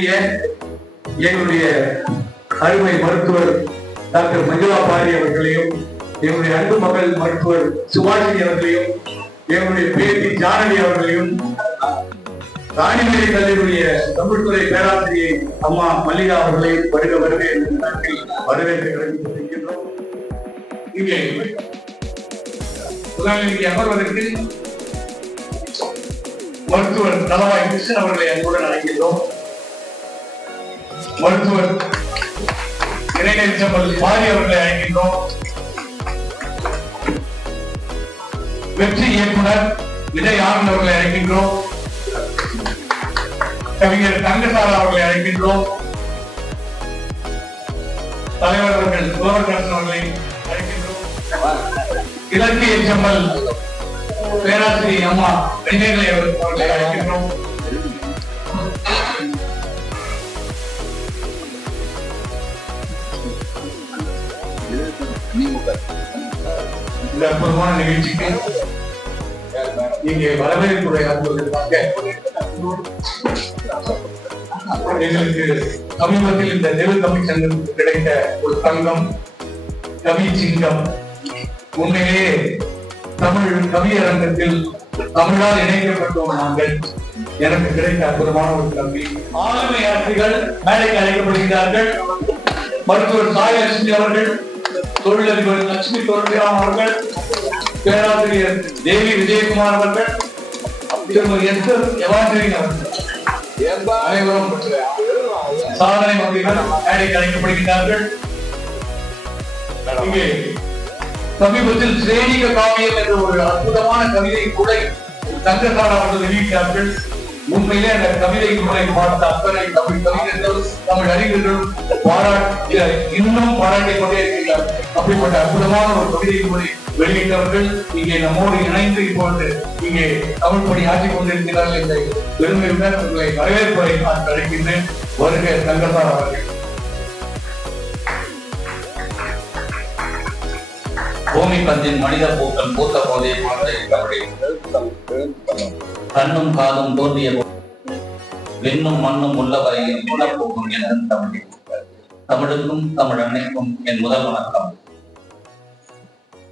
இருக்கக்கூடிய எங்களுடைய அருமை மருத்துவர் டாக்டர் மஞ்சுளா பாரி அவர்களையும், எங்களுடைய அன்பு மகள் மருத்துவர் சுபாஷினி அவர்களையும், எங்களுடைய பேத்தி ஜானகி அவர்களையும், ராணிமேரி கல்லூரிய தமிழ்துறை பேராசிரியை அம்மா மல்லிகா அவர்களையும் வருக வருக என்று வரவேற்கின்றோம். இங்கே அமர்வதற்கு மருத்துவர் தலவாய் கிருஷ்ணன் அவர்களை அன்புடன் அழைக்கின்றோம். மருத்துவர் இணைநெஞ்சமல் மாரி அவர்களை அழைக்கின்றோம். வெற்றி இயக்குனர் விஜய் ஆனந்த் அவர்களை அழைக்கின்றோம். கவிஞர் தங்கசாரா அவர்களை அழைக்கின்றோம். தலைவர் அவர்கள் கோவர்தன் அவர்களை அழைக்கின்றோம். இலக்கிய செம்மல் பேராசிரியர் அம்மா வெண்ணிலை அவர்களை அழைக்கின்றோம். இந்த அற்புதமான நிகழ்ச்சிக்கு இங்கே வரவேற்புரை ஆற்றுவதற்காக எங்களுக்கு சமீபத்தில் இந்த நெரு தமிழ் சங்கத்துக்கு கிடைத்த ஒரு தங்கம் கவி சிங்கம். உண்மையிலேயே தமிழ் கவியரங்கத்தில் தமிழால் இணைக்கப்பட்டோம் நாங்கள். எனக்கு கிடைத்த அற்புதமான ஒரு கல்வி. ஆளுமை ஆட்சிகள் மேடைக்கு அழைக்கப்படுகிறார்கள். மருத்துவர் சாயலட்சுமி அவர்கள், தொழிலதிபர் லட்சுமி தொழிலாம் அவர்கள், பேராசிரியர் தேவி விஜயகுமார் அவர்கள், திருமதி எஸ்தர் எவாஞ்சலின் அவர்கள் அனைவரும் சாதனை மந்திரிகள் மேடைக்கு அழைக்கப்படுகிறார்கள். இங்கே சமீபத்தில் ஸ்ரேனிக காவியம் என்ற ஒரு அற்புதமான கவிதை கூட தங்கசாரா அவர்கள் வெளியிட்டார்கள். உண்மையிலே அந்த கவிதை முறை பார்த்த அத்தனை தமிழ் கவிஞர்கள், தமிழ் அறிஞர்கள் இன்னும் பாராட்டிக் கொண்டே இருக்கிறார். அப்படிப்பட்ட அற்புதமான ஒரு கவிதை முறை வெளியிட்டவர்கள் இங்கே நம்மோடு இணைந்து இப்பொழுது இங்கே தமிழ் பணி ஆற்றிக் கொண்டிருக்கிறார்கள் என்ற பெருமையுடன் உங்களை வரவேற்புரை நான் அழைக்கின்றேன். வருக தங்கசாரா அவர்கள். பூமி பந்தின் மனித பூக்கள் பூத்த போதே கண்ணும் காதும் தோன்றிய விண்ணும் மண்ணும் உள்ள வரையில் உணர்போகும் என்ற தமிழ். தமிழுக்கும் தமிழ் அன்னைக்கும் என் முதல் வணக்கம்.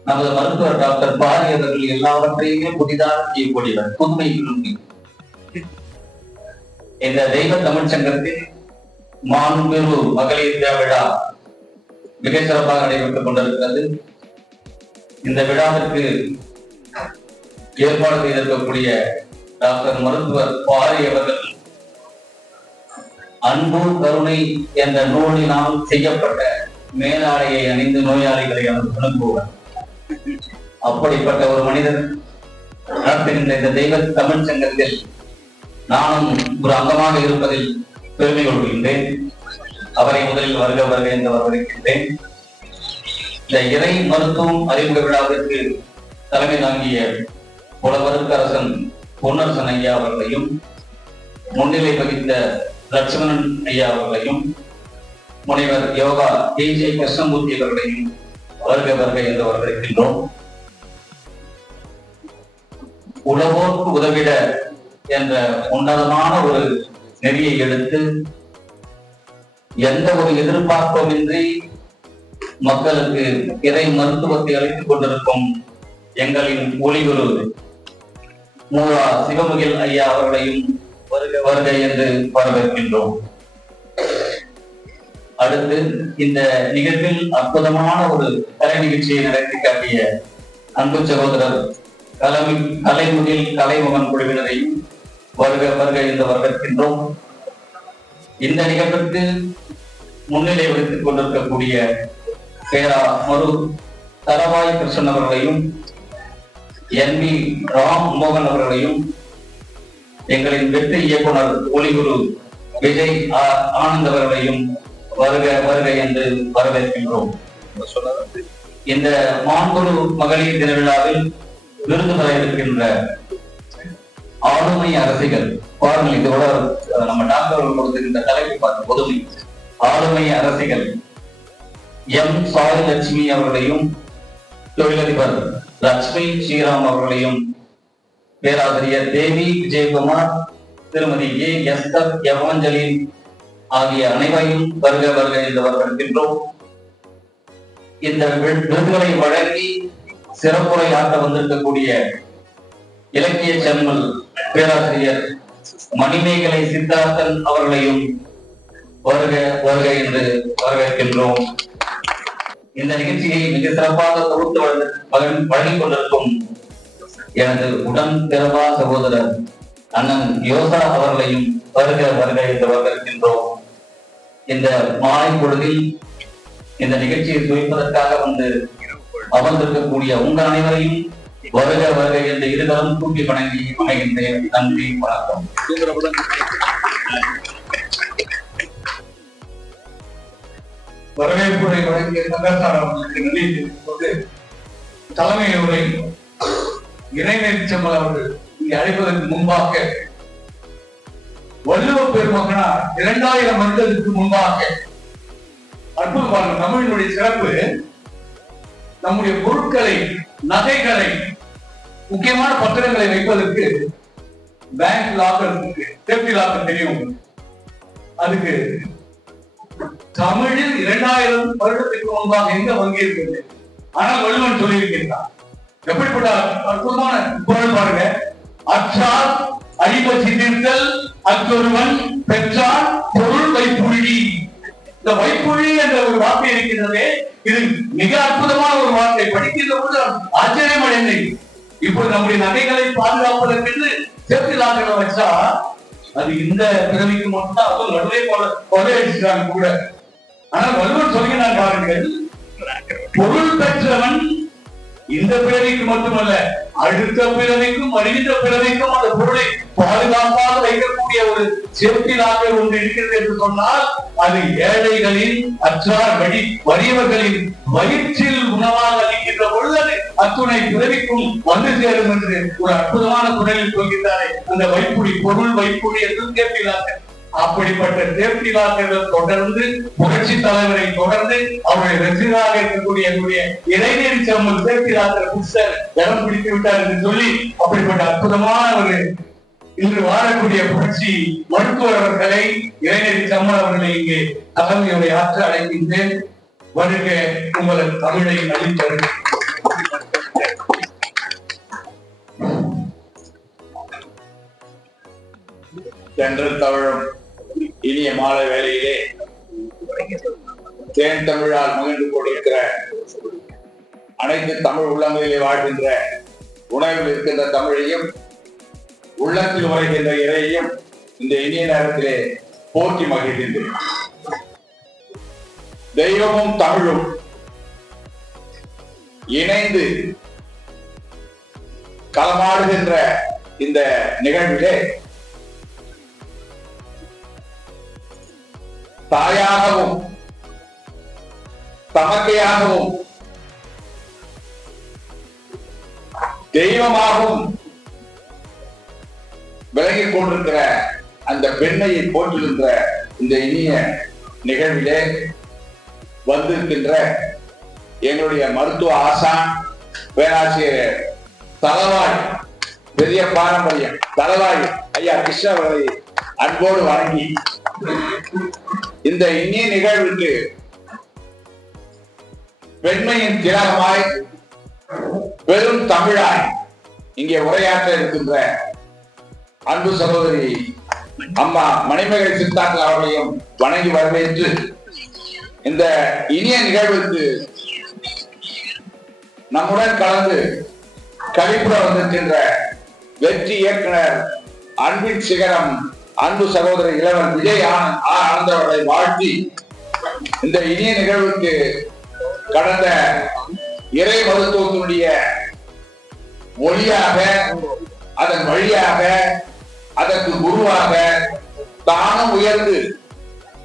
நமது மருத்துவர் டாக்டர் பாரி அவர்கள் எல்லாவற்றையுமே புதிதாக செய்யக்கூடியவர், புதுமை விரும்பி. இந்த தெய்வ தமிழ் சங்கத்தில் மாண்பெரு மகளிர் விழா மிக சிறப்பாக நடைபெற்றுக் கொண்டிருக்கிறது. இந்த விழாவிற்கு ஏற்பாடு செய்திருக்கக்கூடிய டாக்டர் மருத்துவர் பாரி அவர்கள் அன்பு கருணை என்ற நூலினால் செய்யப்பட்ட மேலாடையை அணிந்து நோயாளிகளை அனுப்புவார். அப்படிப்பட்ட ஒரு மனிதர் நடத்துகின்ற இந்த தெய்வ தமிழ் சங்கத்தில் நானும் ஒரு அங்கமாக இருப்பதில் பெருமை கொள்கின்றேன். அவரை முதலில் வருக வருக என்று வரவேற்கின்றேன். இந்த இறை மருத்துவம் அறிமுக விழாவிற்கு தலைமை தாங்கிய புலவருக்கரசன் பொன்னரசன் ஐயா அவர்களையும், முன்னிலை வகித்த லட்சுமணன் ஐயா அவர்களையும், முனைவர் யோகா ஜே கிருஷ்ணமூர்த்தி அவர்களையும் வருக வருக என்று வரவேற்கின்றோம். உழவோர்க்கு உதவிட என்ற உன்னதமான ஒரு நெறியை எடுத்து எந்த ஒரு எதிர்பார்ப்புமின்றி மக்களுக்கு இறை மருத்துவத்தை அளித்துக் கொண்டிருக்கும் எங்களின் ஒளிகுரு மூலா சிவமுகில் ஐயா அவர்களையும் வருக வருக என்று வரவேற்கின்றோம். அடுத்து இந்த நிகழ்வில் அற்புதமான ஒரு கலை நிகழ்ச்சியை நடத்தி காட்டிய அன்பு சகோதரர் கலைமுகில் கலைமகன் குழுவினரையும் வருக வருக என்று வரவேற்கின்றோம். இந்த நிகழ்வுக்கு முன்னிலை வகித்துக் கொண்டிருக்கக்கூடிய பேரா மரு தலவாய் கிருஷ்ணன் அவர்களையும், NB ராம் மோகன் அவர்களையும், எங்களின் வெற்றி இயக்குனர் ஒளிகுரு விஜய் ஆனந்த் அவர்களையும் வருக வருக என்று வரவேற்கின்றோம். இந்த மாண்புரு மகளிர் தின விழாவில் விருது பெற இருக்கின்ற ஆளுமை அரசிகள் பாருங்கள். இதோட நம்ம டாக்டர் கொடுத்திருந்த தலைப்பு பார்த்து பொதுமை ஆளுமை அரசிகள் எம் சாயலட்சுமி அவர்களையும், தொழிலதிபர் லட்சுமி ஸ்ரீராம் அவர்களையும், பேராசிரியர் தேவி விஜயகுமார், திருமதி எஸ்தர் எவாஞ்சலின் ஆகிய அனைவரையும் வருக வருக என்று வரவேற்கின்றோம். இந்த விருதுகளை வழங்கி சிறப்புரை ஆற்ற வந்திருக்கக்கூடிய இலக்கிய செம்மல் பேராசிரியர் மணிமேகலை சித்தார்த்தன் அவர்களையும் வருக வருக என்று வரவேற்கின்றோம். இந்த நிகழ்ச்சியை மிக சிறப்பாக தொகுத்து வழங்கிக் கொண்டிருக்கும் எனது உடன் பிறவா சகோதரர் அண்ணன் யோசா அவர்களையும் வருக வருக என்று வரவேற்கின்றோம். இந்த மாலை பொழுதில் இந்த நிகழ்ச்சியை துவைப்பதற்காக வந்து அமர்ந்திருக்கக்கூடிய உங்கள் அனைவரையும் வருக வருக என்ற இருதரம் தூக்கி வணங்கி அமைகின்றேன். நன்றி, வணக்கம். வரவேற்புரை வழங்கிய சங்கர்சார் அவர்களுக்கு நன்றி தெரிவித்துக் கொண்டு தலைமை உரை இறைநெறி செம்மல் அவர்கள் இங்கே அழைப்பதற்கு முன்பாக வள்ளுவ பெருமகனார் 2000 வருடத்துக்கு முன்பாக அற்புதமான தமிழினுடைய சிறப்பு, நம்முடைய பொருட்களை, நகைகளை, முக்கியமான பத்திரங்களை வைப்பதற்கு பேங்க் லாக்கர், சேஃப்டி லாக்கர் தெரியும். அதுக்கு தமிழில் 2000 வருடத்துக்கு முன்பாக எங்க வங்கி இருக்கிறது. ஆனால் வள்ளுவன் சொல்லியிருக்கிறான். எப்படிப்பட்ட அற்புதமான குரல் பாருங்க. அற்றால் அடிப சிந்தித்தல் அற்றொருவன் பெற்றால் பொருள் வைப்புழி. இந்த வைப்புழி என்ற ஒரு வார்த்தை இருக்கின்றதே, இது மிக அற்புதமான ஒரு வார்த்தை. படிக்கின்ற பொழுது ஆச்சரியம் அடைந்தேன். இப்போது நம்முடைய நகைகளை பாதுகாப்பதற்கு சேஃப்டி லாக்கர் வச்சா அது இந்த பிறவிக்கு மட்டும் அதுவும் நடுவே கொள்ளையடிச்சாங்க கூட. ஆனால் வள்ளுவர் சொல்கிறார் பாருங்கள், பொருள் பெற்றவன் இந்த பிறவிக்கு மட்டுமல்ல அடுத்த பிறவிக்கும் வருகின்ற பிறவிக்கும் அந்த பொருளை பாதுகாப்பாக வைக்கக்கூடிய ஒரு சேஃப்டி லாக்கர் ஒன்று இருக்கிறது என்று சொன்னால் அது ஏழைகளின், அற்றார் வறியவர்களின் வயிற்றில் உணவாக அளிக்கின்ற பொழுது அது அத்துணை பிறவிக்கும் வந்து சேரும் என்று ஒரு அற்புதமான குரலில் சொல்கின்றாரே, அந்த வைப்புடி, பொருள் வைப்புடி என்று சேஃப்டி லாக்கர். அப்படிப்பட்ட சேஃப்டி லாக்கர்கள் தொடர்ந்து புரட்சி தலைவரை தொடர்ந்து அவருடைய ரசிகராக இருக்கக்கூடிய இளைஞர் செம்மல் சேஃப்டி லாக்கர் புஷ்டர் இடம் பிடித்து விட்டார் என்று சொல்லி, அப்படிப்பட்ட அற்புதமான ஒரு இன்று வாழக்கூடிய புரட்சி மருத்துவர் அவர்களை, இளைஞர் செம்மல் அவர்களை இங்கே தலைமையுடைய ஆற்ற அழைக்கின்றேன். வருக, உங்களது தமிழை அளித்தவர். தென்றல் தவழும் இனிய மாலை வேளையிலே தேன் தமிழால் மகிழ்ந்து கொண்டிருக்கிற அனைத்து தமிழ் உள்ளங்களிலே வாழ்கின்ற, உணவில் இருக்கின்ற தமிழையும் உள்ளத்தில் உரைகின்ற இறையையும் இந்த இனிய நேரத்திலே போற்றி மகிழ்கின்றேன். தெய்வமும் தமிழும் இணைந்து களமாடுகின்ற இந்த நிகழ்விலே தாயாகவும் தமக்கையாகவும் தெய்வமாகவும் விலகிக் கொண்டிருக்கிற அந்த பெண்ணையை போற்றுகின்ற இந்த இனிய நிகழ்விலே வந்திருக்கின்ற எங்களுடைய மருத்துவ ஆசான் பேராசிரியர் தலவாய், பெரிய பாரம்பரியம் தலவாய் ஐயா கிருஷ்ணா அவர்களை அன்போடு வணங்கி இந்த இனிய நிகழ்வுக்கு பெண்மையின் திலகமாய், பெரும் தமிழாய் இங்கே உரையாற்ற இருக்கின்ற அன்பு சகோதரி அம்மா மணிமேகலை சித்தார்த்தன் அவர்களையும் வணங்கி வரவேற்று இந்த இனிய நிகழ்வுக்கு நம்முடன் கலந்து கழிப்புற வந்திருக்கின்ற வெற்றி இயக்குனர் அன்பின் சிகரம் அன்பு சகோதரர் இளவன் விஜய் ஆனந்த் அவர்களை வாழ்த்தி இந்த இனிய நிகழ்வுக்கு கடந்த இறை மருத்துவத்தினுடைய மொழியாக, அதன் வழியாக, அதற்கு குருவாக தானும் உயர்ந்து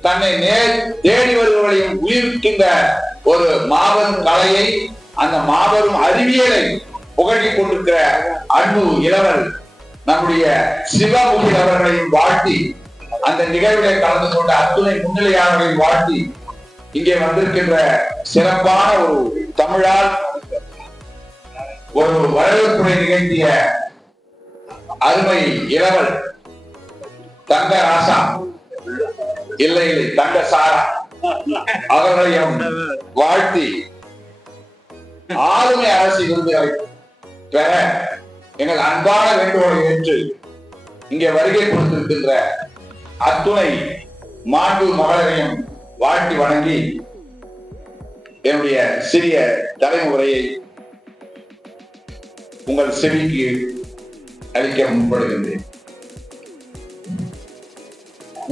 தன்னை தேடி வருவர்களையும் உயிர்க்கின்ற ஒரு மாபெரும் கலையை, அந்த மாபெரும் அறிவியலை புகழ்கிக் கொண்டிருக்கிற அன்பு இளவல் நம்முடைய சிவமுகி அவர்களையும் வாழ்த்தி, அந்த நிகழ்விலே கலந்து கொண்ட அத்துணை முன்னிலையாளர்களையும் வாழ்த்தி, இங்கே வந்திருக்கின்ற சிறப்பான ஒரு தமிழால் ஒரு வரவேற்புரை நிகழ்த்திய அருமை இளவல் தங்க ராசா இல்லை இல்லை தங்கசாரா அவர்களையும் வாழ்த்தி ஆளுமை அரசு விருதுகளை பெற எங்கள் அன்பான வேண்டுகோளை ஏற்று இங்கே வருகை கொடுத்திருக்கின்ற அத்துணை மாண்பு மகளிரையும் வாழ்த்தி வணங்கி என்னுடைய சிறிய தலைமுறையை உங்கள் செவிக்கு அளிக்க முற்படுகின்றேன்.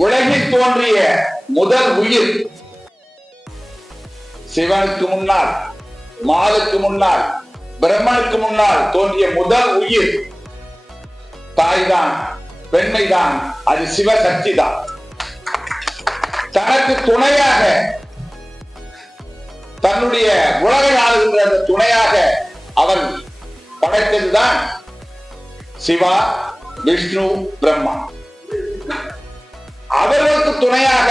உலகில் தோன்றிய முதல் உயிர் சிவனுக்கு முன்னால், மாலுக்கு முன்னால், பிரம்மனுக்கு முன்னால் தோன்றிய முதல் உயிர் தாய்தான், பெண்மைதான். அது சிவசக்தி தான். தனக்கு துணையாக தன்னுடைய உலகை ஆளுகின்ற அந்த துணையாக அவன் படைத்ததுதான் சிவா, விஷ்ணு, பிரம்மா. அவர்களுக்கு துணையாக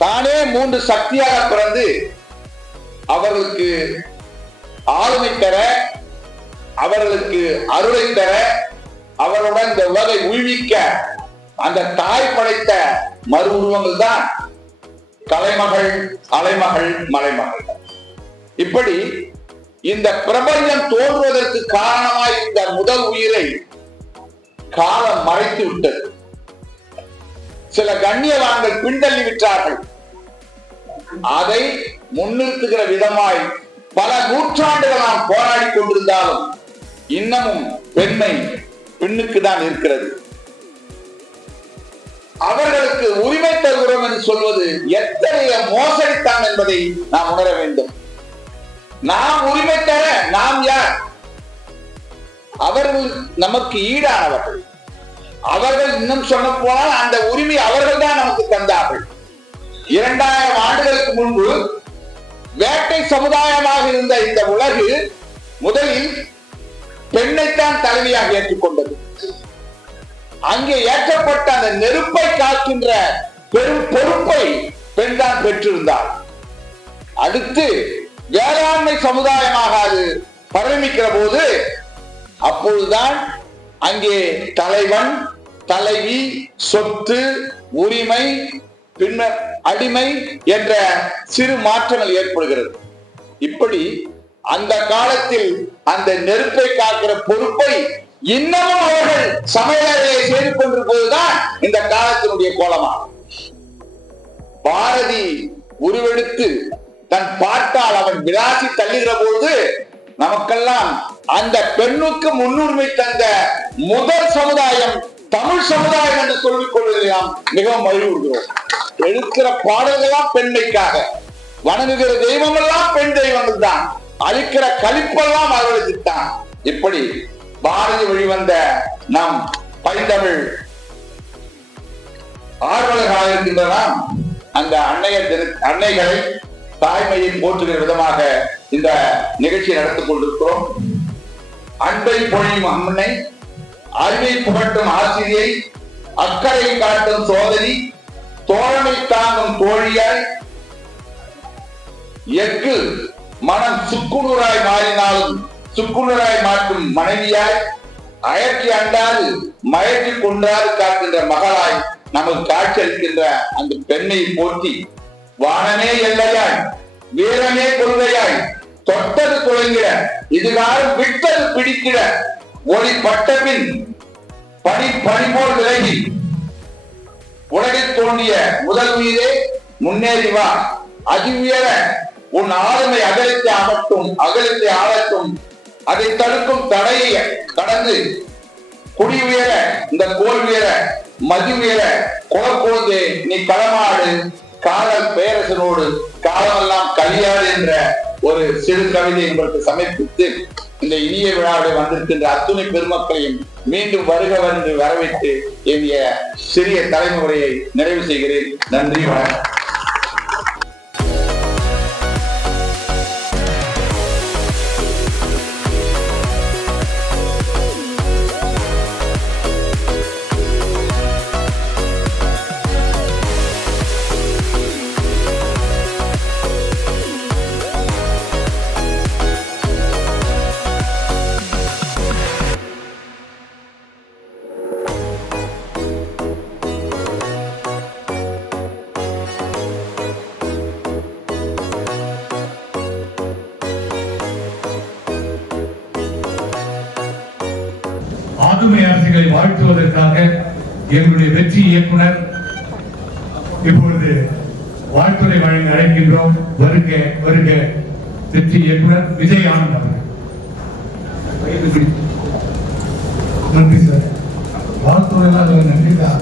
தானே 3 சக்தியாக பிறந்து அவர்களுக்கு ஆளுமை தர, அவர்களுக்கு அருளை தர, அவருடன் இந்த உலகை உய்விக்க அந்த தாய் படைத்த மறு உருவங்கள் தான் கலைமகள், அலைமகள், மலைமகள். இப்படி இந்த பிரபஞ்சம் தோன்றுவதற்கு காரணமாய் இந்த முதல் உயிரை காலம் மறைத்து விட்டது. சில கண்ணியவான்கள் பின்தள்ளி விட்டார்கள். அதை முன்னிறுத்துகிற விதமாய் பல நூற்றாண்டுகள் நாம் போராடி கொண்டிருந்தாலும் இன்னமும் பெண்மை பெண்ணுக்கு தான் இருக்கிறது. அவர்களுக்கு உரிமை தருகிறோம் என்று சொல்வது எத்தகைய மோசடித்தான் என்பதை நாம் உணர வேண்டும். நாம் உரிமை தர நாம் யார்? அவர்கள் நமக்கு ஈடானவர்கள். அவர்கள் இன்னும் சொல்ல போனால் அந்த உரிமை அவர்கள் தான் நமக்கு தந்தார்கள். 2000 ஆண்டுகளுக்கு முன்பு வேட்டை சமுதாயமாக இருந்த இந்த உலகு முதலில் பெண்ணைத்தான் தலைவியாக ஏற்றுக்கொண்டது. அங்கே ஏற்றப்பட்ட அந்த நெருப்பை காக்கின்ற பெரும் பொறுப்பை பெண் தான் பெற்றிருந்தார். அடுத்து வேளாண்மை சமுதாயமாக அது பரிணமிக்கிற போது அப்பொழுதுதான் அங்கே தலைவன், தலைவி, சொத்து, உரிமை, பின்னர் அடிமை என்ற சிறு மாற்றங்கள் ஏற்படுகிறது. இப்படி அந்த காலத்தில் அந்த நெருப்பை காக்கிற பொறுப்பை இன்னமும் அவர்கள் சமையலை செய்து கொண்டிருப்பதுதான் இந்த காலத்தினுடைய கோலமாகும். பாரதி உருவெடுத்து தன் பாட்டால் அவன் விராசி தள்ளுகிற போது நமக்கெல்லாம் அந்த பெண்ணுக்கு முன்னுரிமை தந்த முதல் சமுதாயம் தமிழ் சமுதாயம் என்று சொல்லிக் கொள்வதை நாம் மிகவும் மகிழ்வுகிறோம். எழுக்கிற பாடல்கள்லாம் பெண்மைக்காக, வணங்குகிற தெய்வம் எல்லாம் பெண் தெய்வங்கள் தான், அழிக்கிற கழிப்பெல்லாம் அவர்களுக்கு தான். இப்படி பாரதி வெளிவந்த நம் பைந்தமிழ் ஆர்வலர்களாக இருக்கின்றன அந்த அன்னைகளை தாய்மையை போற்றுகிற விதமாக இந்த நிகழ்ச்சியை நடத்திக் கொண்டிருக்கிறோம். அன்பை பொழியும் அம்மனை, அறிவை புகட்டும் ஆசிரியை, அக்கறை காட்டும் சோதரி, தோழமை தாங்கும் தோழியாய், எஃகு மனம் சுக்குநூறாய் மாறினாலும் சுக்குநூறாய் மாற்றும் மனைவியாய், அயற்சி அண்டாது மயற்றி கொண்டாது காக்கின்ற மகளாய் நமக்கு காட்சி அளிக்கின்ற அந்த பெண்ணை போற்றி வானமே எல்லையாய், வீரமே கொள்கையாய், தொட்டது துளைங்கிட, இதுகாலம் விட்டது பிடிக்கிட, ஒளி பட்ட பின் பனி போல் விலகி உலகில் தோன்றிய முதல் உயிரே முன்னேறி வா, அதிஉயர உன் ஆளுமை அகலத்தை அகட்டும், அகலத்தை ஆளட்டும், அதை தடுக்கும் தடையை கடந்து குடி உயர, இந்த கோல் உயர, மதி உயர, குலக்கோந்து நீ களமாடு, காதல் பேரரசனோடு காலமெல்லாம் கலியாடு என்ற ஒரு சிறு கவிதை உங்களுக்கு சமர்ப்பித்து இந்த இனிய விழாவில் வந்திருக்கின்ற அத்துணை பெருமக்களையும் மீண்டும் வருக என்று வரவேற்று என்னுடைய சிறிய தலைமுறையை நிறைவு செய்கிறேன். நன்றி, வணக்கம். ஆளுமை அரசுகளை வாழ்த்துவதற்காக எங்களுடைய வெற்றி இயக்குனர் இப்பொழுது வாழ்த்துறை வழங்க அழைக்கின்றோம். வருக வருக வெற்றி இயக்குனர் விஜய் ஆனந்த் அவர்கள். நன்றி சார். வாழ்த்துறையெல்லாம் நன்றி தான்.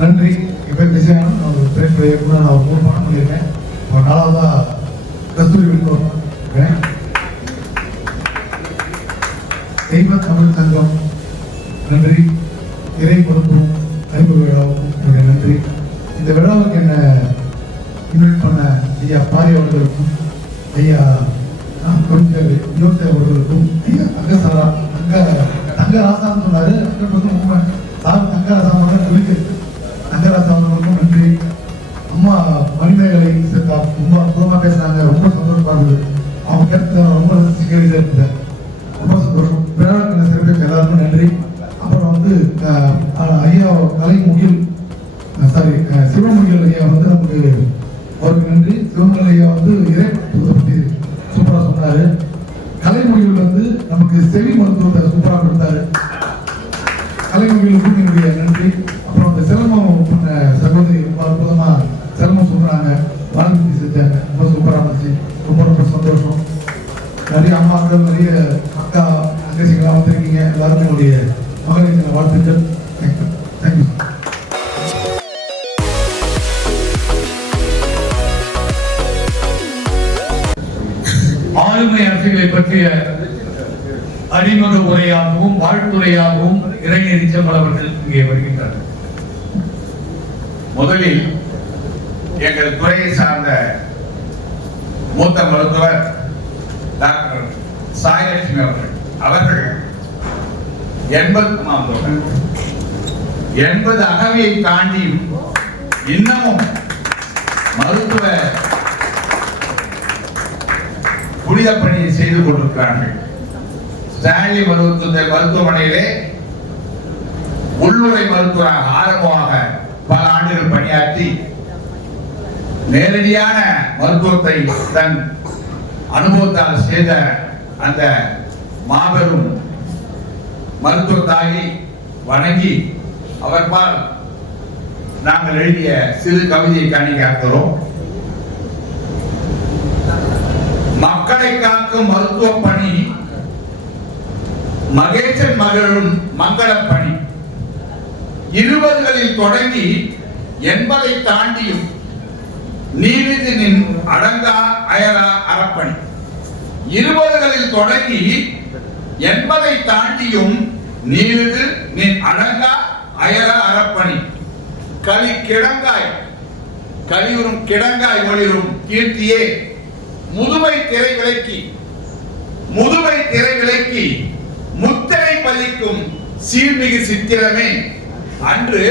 நன்றி. இப்ப விஜயானந்த் நான் ஒரு திரைப்பட இயக்குனர். நான் 3 படம் பண்ணியிருக்கேன். ஒரு 4வதா கஸ்தூரி விண்ணோர் தெய்வ தமிழ் சங்கம் நன்றி. இறை மருத்துவம் 50 விழாவுக்கும் என்னுடைய நன்றி. இந்த விழாவுக்கு என்ன இன்வைட் பண்ண ஐயா பாரி அவர்களுக்கும் ஐயா கவிஞர் யோசை அவர்களுக்கும் ஐயா தங்கராசான்னு சொன்னாரு. தங்கராசா தங்கராசா அவர்களுக்கும் நன்றி. அம்மா மணிமேகலை ரொம்ப அற்புதமா பேசுறாங்க. ரொம்ப சந்தோஷமா இருந்தது. அவங்க கேட்டு ரொம்ப கேள்விதான் இருந்தேன். ரொம்ப சந்தோஷம். விழாவுக்கு சிறப்பு எல்லாருக்கும் நன்றி. அப்புறம் வந்து ஐயா கலைமுகில் சிவமுகில் ஐயா வந்து நமக்கு அவருக்கு நன்றி. சிவமுகில் ஐயா வந்து இறைப்பதை பற்றி சூப்பரா சொன்னாரு. கலைமுகில் வந்து நமக்கு செவி மருத்துவத்தை சூப்பரா கொடுத்தாரு. கலைமுகிலுக்கும் என்னுடைய நன்றி. அப்புறம் அந்த சிரமம் பண்ண சகோதரி ரொம்ப அற்புதமா சிரமம் சொல்றாங்க. வாழ்க்கை செஞ்சாங்க. ரொம்ப சூப்பரா இருந்துச்சு. ரொம்ப ரொம்ப சந்தோஷம். நிறைய அம்மாக்கள் நிறைய அக்கா தங்கச்சிகளாக வந்திருக்கீங்க. எல்லாருமே என்னுடைய மகளிர் வாழ்த்துக்கள். தேங்க்யூ. ஆளுமை அரசுகளை பற்றிய அறிமுக உரையாகவும் வாழ்த்துறையாகவும் இறைநெறி செம்மல் அவர்கள் இங்கே வருகின்றனர். முதலில் எங்கள் துறையை சார்ந்த மூத்த மருத்துவர் டாக்டர் சாய்லட்சுமி அவர்கள் 80 அகவையை தாண்டி இன்னமும் மருத்துவ புனித பணியை செய்து கொண்டிருக்கிறார்கள். ஸ்டான்லி மருத்துவமனையிலே உள்ளுறை மருத்துவராக ஆரம்பமாக பல ஆண்டுகள் பணியாற்றி நேரடியான மருத்துவத்தை தன் அனுபவத்தால் செய்த அந்த மாபெரும் மருத்துவ தாயை வணங்கி அவர்பால் நாங்கள் எழுதிய சிறு கவிதையை காணிக்கிறோம். மக்களை காக்கும் மருத்துவ பணி மகேசன் மகளும் மங்கள பணி 20களில் தொடங்கி 80 தாண்டியும் நீதிது நின் அடங்கா அயரா அறப்பணி. 20களில் தொடங்கி 80 தாண்டியும் நீதிது நின் அடங்கா அயரா அறப்பணி. களி கிடங்காய் கலியுறும் கிடங்காய் ஒளிரும் கீர்த்தியே முதுமை திரை விலக்கி முத்திரை பதிக்கும் சீர்மிகு சித்திரமே. அன்று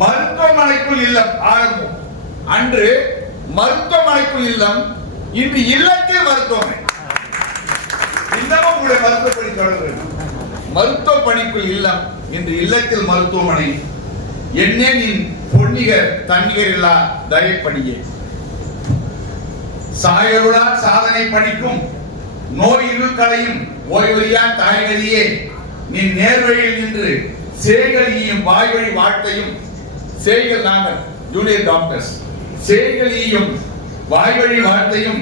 மருத்துவமனைக்குள் இல்லம் ஆரம்பம். அன்று மருத்துவமனைக்குள் இல்லம், இன்று இல்லத்தில் மருத்துவமனை. இன்னமும் உங்களுடைய மருத்துவ பணி தொடர்கிறது. மருத்துவ பணிக்குள் இல்லம், இன்று இல்லத்தில் மருத்துவமனை. எண்ணெனின் பொன்னிகர் தன்னிகர் இல்லா தயப்படியே. சாயலுடன் சாதனை பணிக்கும் நோய் இருள்களையும் ஓய்வறியா தாய்கரியே. நீ நேர்வழியில் நின்று சேகலியும் வாய்வழி வாழ்க்கையும் செய்கள். நாங்கள் ஜூனியர் டாக்டர்ஸ் செய்கலியும் வாய்வழி வாழ்த்தையும்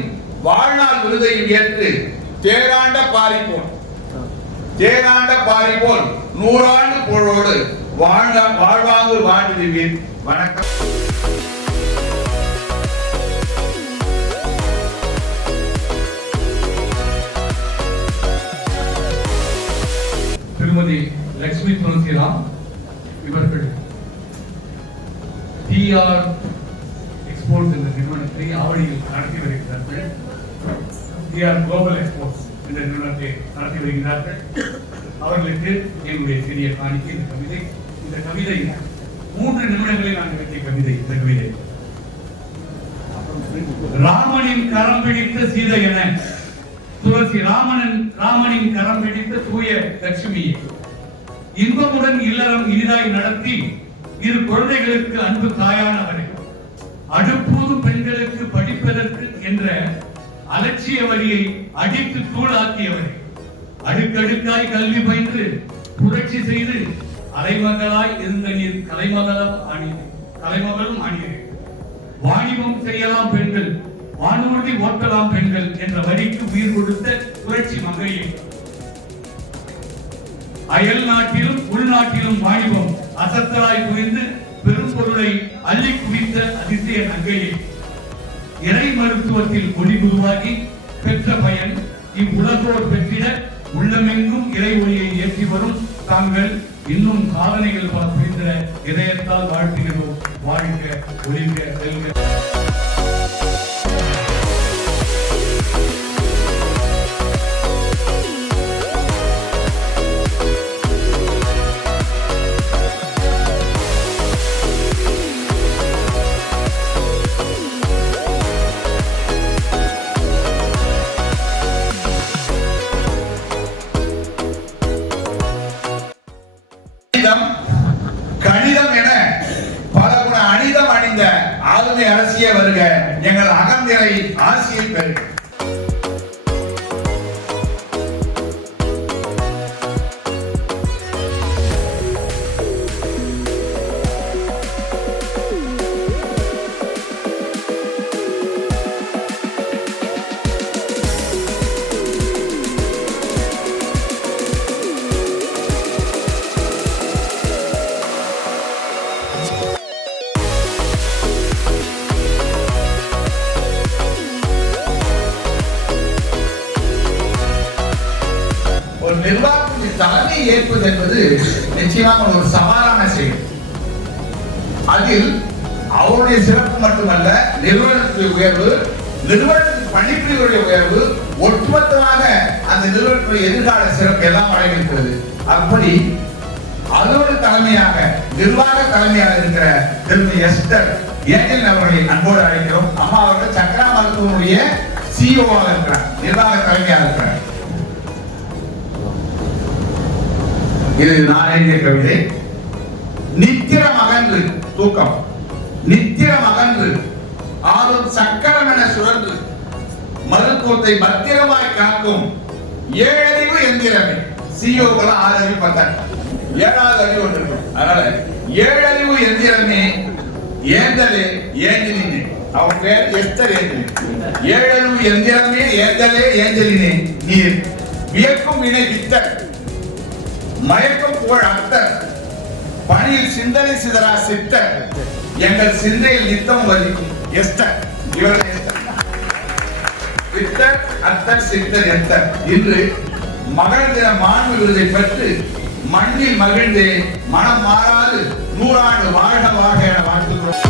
வாழ்நாள் விருதையும் ஏற்று தேராண்ட பாரி போல் 100 ஆண்டு புகழோடு வாழ்வாங்கு வாழ்ந்திருவீர். வணக்கம். திருமதி லட்சுமி துளசிராம் இவர்கள் டிஆர் எக்ஸ்போர்ட்ஸ் என்ற நிறுவனத்தை ஆவடியில் நடத்தி வருகிறார்கள். டிஆர் குளோபல் எக்ஸ்போர்ட்ஸ் என்ற நிறுவனத்தை நடத்தி வருகிறார்கள். அவர்களுக்கு என்னுடைய சிறிய காணிக்கை இந்த கவிதை. இந்த கவிதை 3 நிமிடங்களில் நான் நிகழ்த்திய கவிதை. இந்த கவிதை ராமனின் கரம் பிடித்த சீதை என துளசி ராமனின் கரம் பிடித்த தூய லட்சுமியை இன்பமுடன் இல்லறம் இனிதாய் நடத்தி 2 குழந்தைகளுக்கு அன்பு தாயானவரை அடுப்பூது பெண்களுக்கு படிப்பதற்கு என்ற அலட்சிய வழியை அடித்து தூளாக்கியவரே, அடுக்கடுக்காய் கல்வி பயின்று புரட்சி செய்து அலைமகளாய் இருந்த நீர் கலைமகளும் ஆனீர். வாணிபம் செய்யலாம் பெண்கள், வானூர்தி ஓட்டலாம் பெண்கள் என்ற வரிக்கு உயிர் கொடுத்த புரட்சி மங்கையை, அயல் நாட்டிலும் உள்நாட்டிலும் வாணிபம் அசத்தலாய் புரிந்து பெரும் பொருளை அள்ளி குவித்த அதிசய நங்கையை, இறை மருத்துவத்தில் ஒளிபுருவாகி பெற்ற பயன் இவ்வுலகோர் பெற்றிட உள்ளமெங்கும் இறை ஒளியை ஏற்றி வரும் தாங்கள் இன்னும் சாதனைகள் பல புரிந்திட இதயத்தால் வாழ்த்துகிறோம். வாழ்க, ஒளிக, வெல்க. கணிதம் என பல குண அனிதம் அணிந்த ஆளுமை அரசியே வருக, எங்கள் அகம் நிறை ஆசியை பெறுக. நிர்வாகத்தின் தலைமை ஏற்பது என்பது நிச்சயமாக ஒரு சவாலான செயல். அதில் அவருடைய சிறப்பு மட்டுமல்ல, நிறுவனத்துடைய உயர்வு, நிறுவனத்தின் பணிபுரிவருடைய உயர்வு, ஒட்டுமொத்தமாக அந்த நிறுவனத்துடைய எதிர்கால சிறப்பு எல்லாம் அடங்கியிருக்கிறது. அப்படி அலுவலக தலைமையாக, நிர்வாக தலைமையாக இருக்கிற திருமதி எஸ்தர் ஏஞ்சல் அவர்களை அன்போடு அழைக்கிறோம். அம்மா அவர்கள் சக்கரா மருத்துவனுடைய சிஇஓவாக இருக்கிறார், நிர்வாக தலைமையாக இருக்கிறார். இது நான் எழுதிய கவிதை. நித்திரம் அகன்று தூக்கம், நித்திரம் அகன்று ஆளும் சக்கரம் என சுழன்று மருத்துவத்தை பத்திரமாய் காக்கும் ஏழறிவு எந்திரமே. சிஇஓக்கள் 6 அறிவு பார்த்தாங்க, 7வது அறிவு ஒன்று இருக்கும். அதனால ஏழறிவு எந்திரமே ஏந்தலே ஏஞ்சலினே. அவன் பேர் எஸ்தர் ஏஞ்சலினே. ஏழறிவு எந்திரமே ஏந்தலே ஏஞ்சலினே. நீர் வியக்கும் வினை வித்தர், மயக்கம் புகழ் அத்தர், பணியில் சிந்தனை சிதறா சித்தர், எங்கள் சிந்தையில் நித்தம் வலிக்கும் எஸ்தர். இவர்கள் வித்தர், அத்தர், சித்தர், எஸ்தர். இன்று மகள் தின மாண்பு விருதை பெற்று மண்ணில் மகிழ்ந்து மனம் மாறாது 100 ஆண்டு வாழ்க வாழ்க என வாழ்த்துகிறோம்.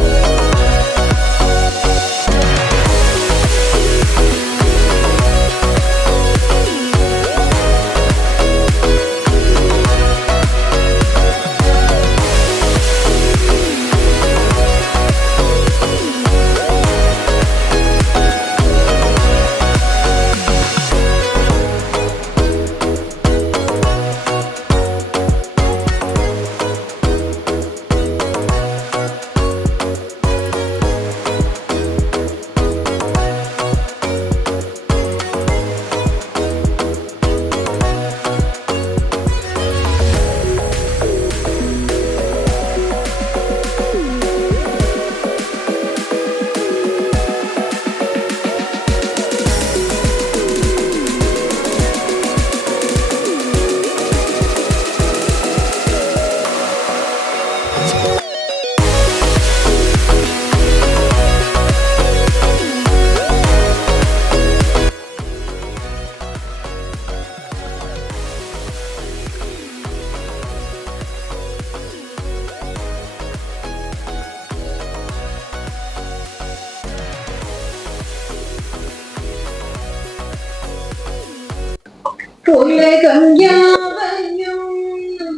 உலகம் யாவையும்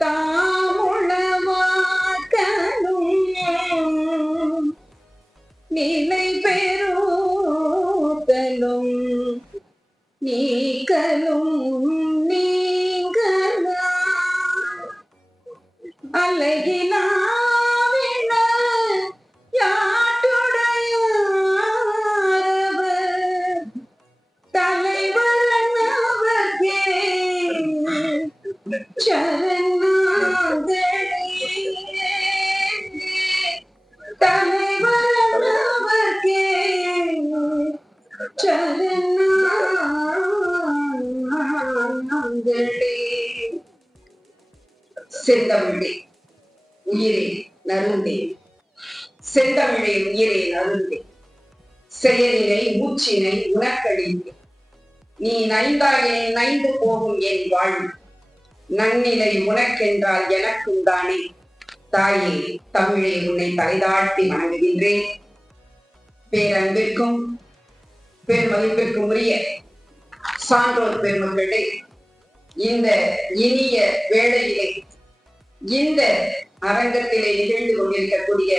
தாமுளவாக்கலும் நிலை பெறுதலும் நீக்கலும் நீங்கலா அழகினா யாட்டுடைய செந்தமிழே உயிரே நருந்தே, செந்தமிழே உயிரே நருந்தே, செயலினை மூச்சினை உனக்களித்தே, நீ நைந்தாயே நைந்து போகும் என் வாழ்வு, நன்னிலை உனக்கென்றால் எனக்கும் தானே. தாயே தமிழே உன்னை தலைதாழ்த்தி வணங்குகின்றேன். பேரன்பிற்கும் பெருமதிப்பிற்கும் உரிய சான்றோர் பெருமக்களே, இந்த இனிய வேளையிலே இந்த அரங்கத்திலே நிகழ்ந்து கொண்டிருக்கக்கூடிய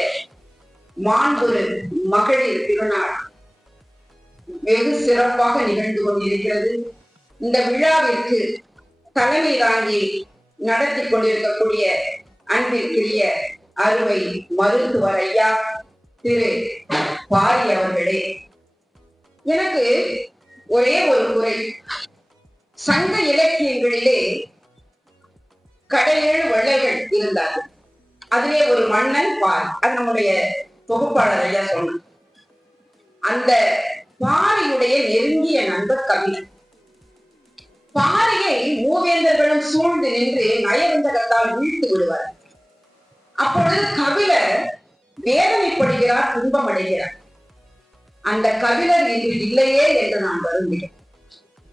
மாண்புரு மகளிர் திருநாள் வெகு சிறப்பாக நிகழ்ந்து கொண்டிருக்கிறது. இந்த விழாவிற்கு தலைமை தாங்கி நடத்தி கொண்டிருக்கக்கூடிய அன்பிற்குரிய அறுவை மருத்துவர் ஐயா திரு பாரி அவர்களே, எனக்கு ஒரே ஒரு குறை. சங்க இலக்கியங்களிலே கடையேழு வள்ளல்கள் இருந்தார்கள். அதிலே ஒரு மன்னன் பாரி. அது நம்முடைய தொகுப்பாளர் ஐயா சொன்னார். அந்த பாரியுடைய நெருங்கிய நண்பர் கபிலர். பாரியை மூவேந்தர்களும் சூழ்ந்து நின்று நயவஞ்சகத்தால் வீழ்த்து விடுவார். அப்பொழுது கபிலர் வேதனைப்படுகிறார், துன்பம் அடைகிறார். அந்த கபிலர் இன்று இல்லையே என்று நான் வருந்துகிறேன்.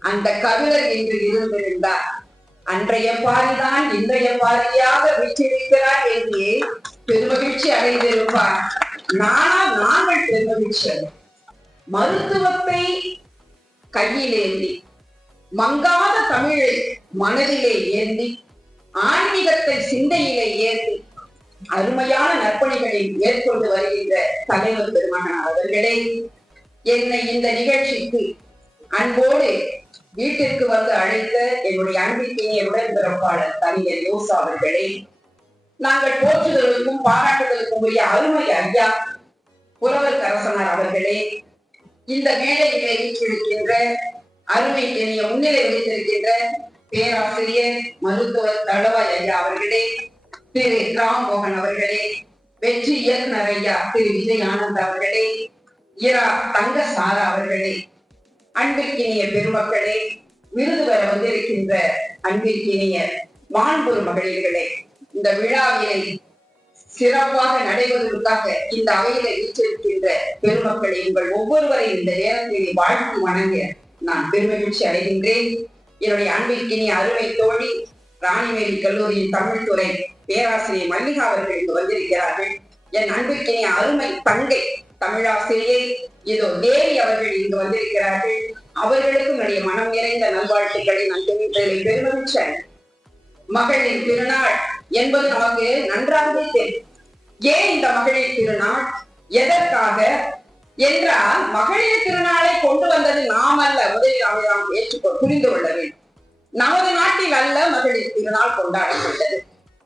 அந்த கபிலர் இன்று இருந்திருந்தார் அன்றைய பாரிதான் இன்றைய பாரியாக வீற்றிருக்கிறார் என்று பெருமகிழ்ச்சி அடைந்திருப்பார். நாங்கள் பெருமகிழ்ச்சி. மருத்துவத்தை கையிலேந்தி, மங்காத தமிழை மனதிலே ஏந்தி, ஆன்மீகத்தை சிந்தையிலே ஏந்தி அருமையான நற்பணிகளை மேற்கொண்டு வருகின்ற தலைவர் பெருமகன் அவர்களே, என்னை இந்த நிகழ்ச்சிக்கு அன்போடு வீட்டிற்கு வந்து அழைத்த என்னுடைய அன்பிற்கினிய உடன்பிறப்பாளர் கவிஞர் யோசா அவர்களே, நாங்கள் போற்றுதலுக்கும் பாராட்டுதலுக்கும் உரிய அருமை ஐயா புலவர் கரசனார் அவர்களே, இந்த மேடையிலே வீற்றிருக்கின்ற அருமை இனிய முன்னிலை வைத்திருக்கின்ற பேராசிரியர் மருத்துவர் தளவாய் ஐயா அவர்களே, திரு ராம்மோகன் அவர்களே, வெற்றி இயக்குனர் ஐயா திரு விஜய் ஆனந்த் அவர்களே, இரா தங்க சாரா அவர்களே, அன்பிற்கினிய பெருமக்களே, விருது பெற வந்திருக்கின்ற அன்பிற்கினிய மாண்புரு மகளிர்களே, இந்த விழாவினை சிறப்பாக நடைபெறுவதற்காக இந்த அவையில வீற்றிருக்கின்ற பெருமக்களை உங்கள் ஒவ்வொருவரையும் இந்த நேரத்தில் வாழ்த்து வணங்க நான் பெருமகிழ்ச்சி அடைகின்றேன். என்னுடைய அன்பிற்கினிய அருமை தோழி ராணிமேரி கல்லூரியின் தமிழ் துறை பேராசிரியர் மல்லிகா அவர்கள் இங்கு வந்திருக்கிறார்கள். என் அன்பிற்கினிய அருமை தங்கை தமிழாசிரியை இதோ தேவி அவர்கள் இங்கு வந்திருக்கிறார்கள். அவர்களுக்கும் என்னுடைய மனம் நிறைந்த நல்வாழ்த்துக்களை நான் தெரிவிப்பதில் பெருமகிழ்ச்சி. மகளிர் திருநாள் என்பது நமக்கு நன்றாகவே தெரியும். ஏன் இந்த மகளிர் திருநாள், எதற்காக என்றால், மகளிர் திருநாளை கொண்டு வந்தது நாம் அல்ல. முதலில் அதை நாம் புரிந்து கொள்ள வேண்டும். நமது நாட்டில் அல்ல மகளிர் திருநாள் கொண்டாடப்பட்டது.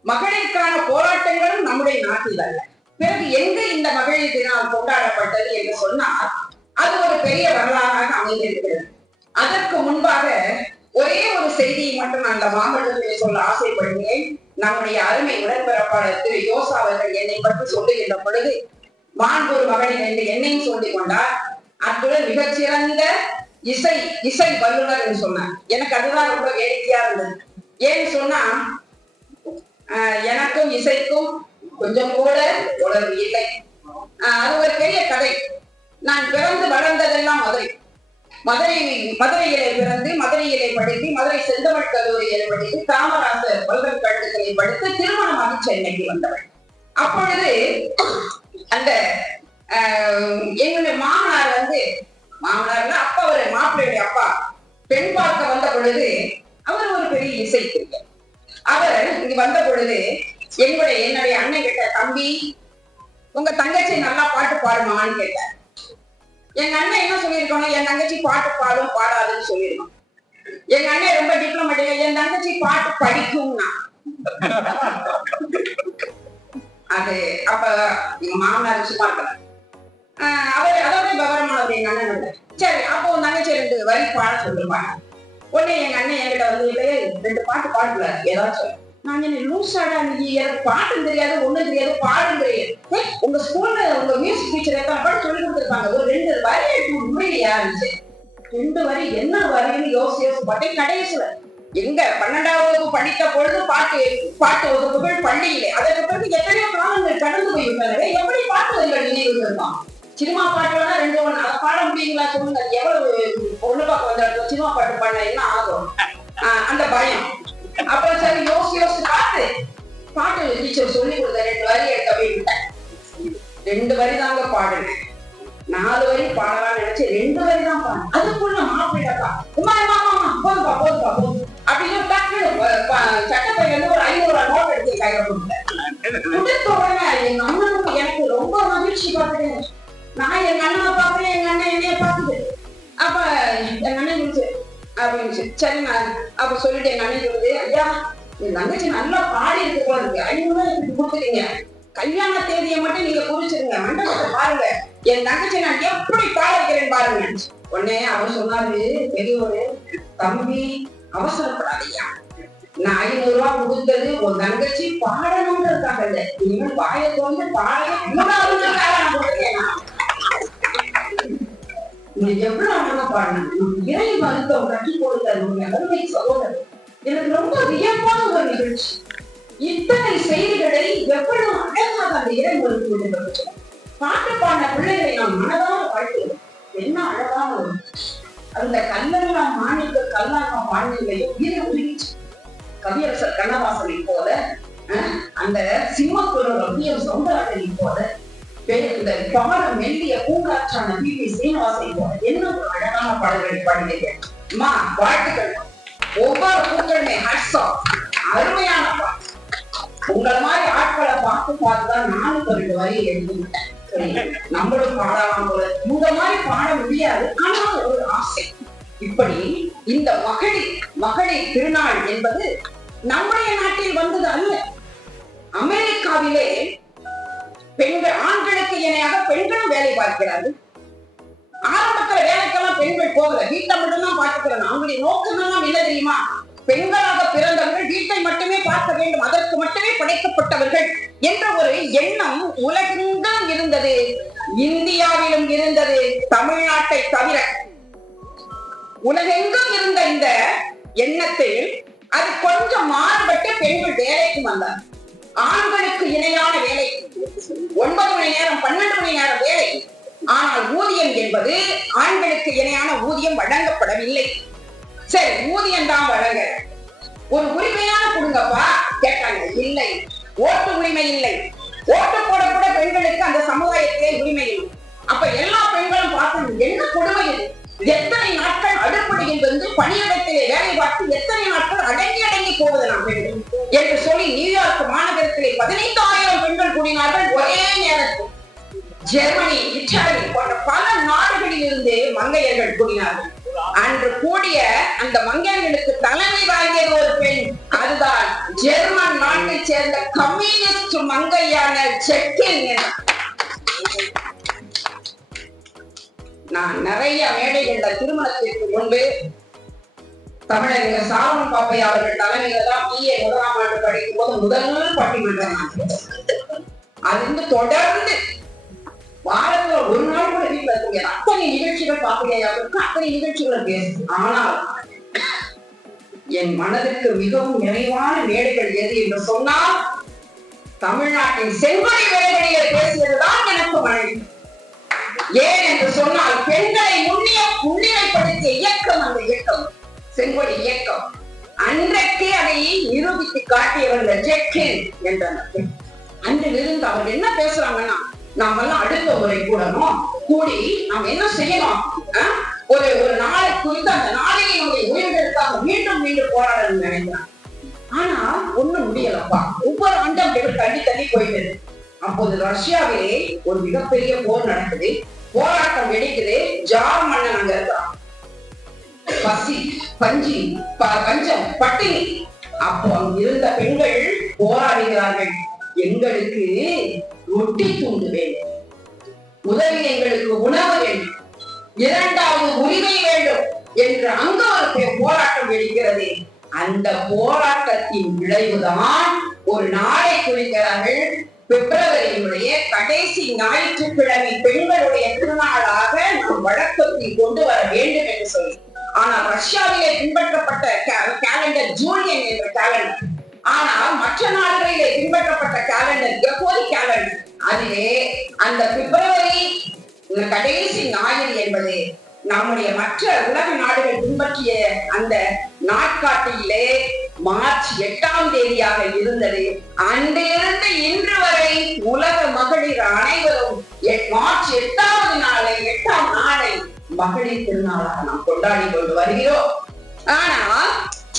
மகளிருக்கான போராட்டங்களும் நம்முடைய நாட்டில் அல்ல. பிறகு எங்க இந்த மகளிர் திருநாள் கொண்டாடப்பட்டது என்று சொன்னால் அது ஒரு பெரிய வரலாறாக அமைந்திருக்கிறது. அதற்கு முன்பாக ஒரே ஒரு செய்தியை மட்டும் அந்த மாமல்லத்தில் சொல்ல ஆசைப்படுகிறேன். நம்முடைய அருமை உடன்பிறப்பாளர் திரு யோசா அவர்கள் என்னை பற்றி சொல்லுகின்ற பொழுது மாண்பூர் மகளிர் என்று என்னையும் சொல்லிக் கொண்டார். அத்துடன் மிகச்சிறந்த இசை வல்லுநர் என்று சொன்னார். எனக்கு அதுதான் ரொம்ப வேடிக்கையா இருந்தது. ஏன்னு சொன்னா எனக்கும் இசைக்கும் கொஞ்சம் கூட உணர்வு இல்லை. அது ஒரு பெரிய கதை. நான் பிறந்து வளர்ந்ததெல்லாம் மதுரையிலே பிறந்து, மதுரையிலே படித்து, மதுரை செந்தமிழ் கல்லூரியில் படித்து, காமராசர் பல்கலைக்கழகத்திலே படித்து திருமணமாக சென்னைக்கு வந்தவள். அப்பொழுது அந்த எங்களுடைய மாமனார்னா அப்பா, ஒரு மாப்பிள்ளையுடைய அப்பா பெண் பார்க்க வந்த பொழுது அவர் ஒரு பெரிய இசைப்பிரியர். அவர் இங்க வந்த பொழுது என்னுடைய அண்ணன் கிட்ட, தம்பி உங்க தங்கச்சி நல்லா பாட்டு பாடுமான்னு கேட்டார். எங்க அண்ணன் என்ன சொல்லியிருக்கணும், என் தங்கச்சி பாட்டு பாடும் பாடாதுன்னு சொல்லியிருக்கோம். எங்க அண்ணன் ரொம்ப டிப்ளமேட்டிக்கா என் தங்கச்சி பாட்டு படிக்கும்னா, அது அப்ப எங்க மாமனார் சும்மா இருக்கிறார். அவர் அதோட விவரமானது எங்க அண்ணன். சரி, அப்போ உன் தங்கச்சி 2 வரி பாட சொல்லிருப்பாங்க. உடனே எங்க அண்ணன் என்கிட்ட வந்து 2 பாட்டு பாடல ஏதாச்சும். நான் என்ன லூசாடா, நீ எனக்கு பாட்டும் தெரியாது, ஒண்ணும் தெரியாது, பாடும் தெரியாது. உங்க ஸ்கூல்ல உங்க மியூசிக் டீச்சர் எத்தனை பாட்டு சொல்லி கொடுத்துருப்பாங்க, ஒரு 2 வரி முடியலையா இருந்துச்சு. 2 வரி என்ன வரின்னு யோசிச்சு பார்த்தேன். கடைசியில எங்க 12ஆம் வகுப்பு படித்த பொழுது பாட்டு வகுப்புகள் பள்ளியிலே, அதற்கு பிறகு எத்தனையோ காலங்கள் கடந்து போய்விட்டனவே, எப்படி பாட்டுகள் நினைவு இருக்கும்? சினிமா பாட்டுனா 2 அதை பாட முடியுங்களா சொல்லுங்க? எவ்வளவு பொண்ணு பார்க்க வந்த சினிமா பாட்டு பாட என்ன ஆகும்? அந்த பயம். அப்புறம் சரி யோசிச்சு பாட்டு டீச்சர் சொல்லி கொடுத்த 2 வரி எடுக்கவே விட்டேன். 2 வரி தாங்க பாடுனேன். 4 வரி பாடலாம் நினைச்சு 2 வரி தான் பாடு. அதுக்குள்ள மாப்பிள்ளா போதுப்பா அப்படின்னு சட்டப்பையில இருந்து ஒரு 500 நோட் எடுத்து கையில கொடுத்த உடனே எங்க அண்ணனுக்கு எனக்கு ரொம்ப மகிழ்ச்சி பார்த்துட்டேன். நான் எங்க அண்ணனை பார்க்கல, எங்க அண்ணன் என்னைய பார்த்துது. அப்ப எங்க அண்ணன் இருந்துச்சு அப்படின்னு சரி நான் அப்ப சொல்லிட்டு எங்க அண்ணன் சொல்லுது, ஐயா என் தங்கச்சி நல்லா பாடி இருக்கு போல இருக்கு, 500 இப்படி கொடுத்துட்டீங்க, கல்யாண தேதியை மட்டும் நீங்க குறிச்சிருங்க, மண்டபத்தை பாருங்க, என் தங்கச்சி நான் எப்படி பாட வைக்கிறேன் பாருங்க. உடனே அவர் சொன்னாரு, பெரியவரு தம்பி அவசரப்படாதீங்க, நான் 500 ரூபாய் கொடுத்தது உன் தங்கச்சி பாடணும்ன்றதுக்காக இல்ல, இனிமேல் வாயத்தை வந்து பாடவே கூடாதுன்றதுக்காக நான் கொடுத்தேன். நீ எவ்வளவு அழகா பாடணும், இறை மருத்துவம் கட்டி கொடுத்த அருமை சகோதரர். எனக்கு ரொம்ப வியப்பான ஒரு நிகழ்ச்சி. இத்தனை செய்திகளை எவ்வளவு அழகாக அந்த இறை மருத்துவம் பாட்டு பாடின பிள்ளைகளை நாம் மனதான வாழ்க்கிறோம். என்ன அழகான ஒரு அந்த கல்லா மாணிக்க கல்லாக பாண்டியையும் உயிரை உருகிச்சு. கவியரசர் கண்ணதாசனை போல, அந்த சிம்மக்குரல் ரவியம் சௌந்தரனை போல, இந்த பாட மெல்லிய பூங்காற்றான பி.வி. சீனிவாசனை போல என்ன ஒரு அழகான பாடல்களை பாடினீர்கள். அம்மா வாழ்த்துக்கள். ஒவ்வொரு பூக்களுமே அருமையான பாட்டு. உங்களை மாதிரி ஆட்களை பார்த்துதான் 4 வரி எழுதிவிட்டேன். நம்மளும் பாடலாம் போல, இந்த மாதிரி பாட முடியாது, ஆனால் ஒரு ஆசை. இப்படி இந்த மகளிர் திருநாள் என்பது நம்முடைய நாட்டில் வந்தது அல்ல. அமெரிக்காவிலே பெண்கள் ஆண்களுக்கு இணையாக பெண்களும் வேலை பார்க்கிறார்கள். ஆரம்பத்துல வேலைக்கெல்லாம் பெண்கள் போகல, வீட்டை மட்டும்தான் பார்த்துக்கிறாங்க. அவங்களுடைய நோக்கம் எல்லாம் என்ன தெரியுமா? பெண்களாக பிறந்தவர்கள் வீட்டை மட்டுமே பார்க்க வேண்டும், அதற்கு மட்டுமே படைக்கப்பட்டவர்கள் என்ற ஒரு எண்ணம் உலகெங்கும் இருந்தது, இந்தியாவிலும் இருந்தது, தமிழ்நாட்டை தவிர உலகெங்கும் இருந்த இந்த எண்ணத்தில் அது கொஞ்சம் மாறுபட்டு பெண்கள் வேலைக்கு வந்தார். ஆண்களுக்கு இணையான வேலை, 9 மணி நேரம் 12 மணி நேரம் வேலை, ஆனால் ஊதியம் என்பது ஆண்களுக்கு இணையான ஊதியம் வழங்கப்படவில்லை. சரி, ஊதியம் தான் வழங்க, ஒரு உரிமையான கொடுங்கப்பா கேட்டாங்க. இல்லை, ஓட்டு உரிமை இல்லை, ஓட்டு போட கூட பெண்களுக்கு அந்த சமுதாயத்திலே உரிமை இல்லை. அப்ப எல்லா பெண்களும் பார்க்கணும், என்ன கொடுமை இது? எத்தனை நாட்கள் அடுப்படியில் வந்து பணியிடத்திலே வேலை பார்த்து எத்தனை நாட்கள் அடங்கி போவது நாம் பெண்கள் என்று சொல்லி நியூயார்க் மாநகரத்திலே 15,000 பெண்கள் கூடினார்கள் ஒரே நேரத்தில். ஜெர்மனி, இத்தாலி போன்ற பல நாடுகளில் இருந்து மங்கையர்கள் கூடினார்கள். அன்று கூடிய அந்த மங்கையர்களுக்கு தலைமை வாங்கியது ஒரு பெண். அதுதான் ஜெர்மன் நாட்டை சேர்ந்த கம்யூனிஸ்ட் மங்கையான ஜெக்கின். நான் நிறைய மேடைகள்ல திருமணத்திற்கு முன்பு தமிழறிஞர் சாலமன் பாப்பையா அவர்கள் தலைமையில தான் BA 1ஆம் ஆண்டு படிக்கும் போது முதல் பட்டிமன்றம். அது தொடர்ந்து வாரத்துல ஒரு நாள் கூட வீட்டுல இருக்க முடியாது, அத்தனை நிகழ்ச்சிகள் பாப்பையாவுக்கு அத்தனை நிகழ்ச்சிகளை பேசு. ஆனால் என் மனதிற்கு மிகவும் நிறைவான மேடைகள் எது என்று சொன்னால் தமிழ்நாட்டின் செங்கொடி மேடைகளிலே பேசியதுதான் எனக்கு மகிழ்ச்சி. ஏன் என்று சொன்னால் பெண்களை முன்னிலைப்படுத்திய இயக்கம் அந்த இயக்கம் செங்கொடி இயக்கம். அன்றைக்கு அதை நிரூபித்து காட்டியவர்கள் ஜெக்கின் என்ற அன்றிலிருந்து அவர் என்ன பேசுறாங்கன்னா, நாம எல்லாம் அடுத்த முறை கூடி நாம் என்ன செய்யணும், ஒரு நாளை குறித்து அந்த நாளையை நம்முடைய உயிர்களுக்காக மீண்டும் போராடணும்னு நினைக்கிறான். ஆனா ஒண்ணும் முடியலப்பா, ஒவ்வொரு ஆண்டும் தள்ளி போயிட்டது. அப்போது ரஷ்யாவிலே ஒரு மிகப்பெரிய போர் நடக்குது, போராட்டம் வெடிக்குது, ஜார் மன்னன் அங்க இருக்கான், பசி பஞ்சம் பட்டினி. அப்போ அங்க இருந்த பெண்கள் போராடுகிறார்கள், எங்களுக்கு ரொட்டி துண்டு வேண்டும், முதலில் எங்களுக்கு உணவு வேண்டும், 2வது உரிமை வேண்டும் என்று அங்க ஒரு போராட்டம் வெடிக்கிறது. அந்த போராட்டத்தின் விளைவுதான் ஒரு நாளை குறிக்கிறார்கள், பிப்ரவரியினுடைய கடைசி ஞாயிற்றுக்கிழமை பெண்களுடைய திருநாளாக நாம் வழக்கத்தில் கொண்டு வர வேண்டும் என்று சொல்லி ஆனால் ரஷ்யாவிலே பின்பற்றப்பட்ட கேலண்டர் ஜூலியன் என்ற கேலண்டர். ஆனால் மற்ற நாடுகளிலே பின்பற்றப்பட்ட கேலண்டர் எப்போது கேலண்டர். அதிலே அந்த பிப்ரவரி கடைசி ஞாயிறு என்பது நம்முடைய மற்ற உலக நாடுகள் பின்பற்றிய அந்த நாட்காட்டியிலே மார்ச் 8ஆம் தேதியாக இருந்தது. அன்றிலிருந்து இன்று வரை உலக மகளிர் அனைவரும் மார்ச் 8ஆவது நாளை 8ஆம் நாளை மகளிர் திருநாளாக நாம் கொண்டாடி கொண்டு வருகிறோம். ஆனா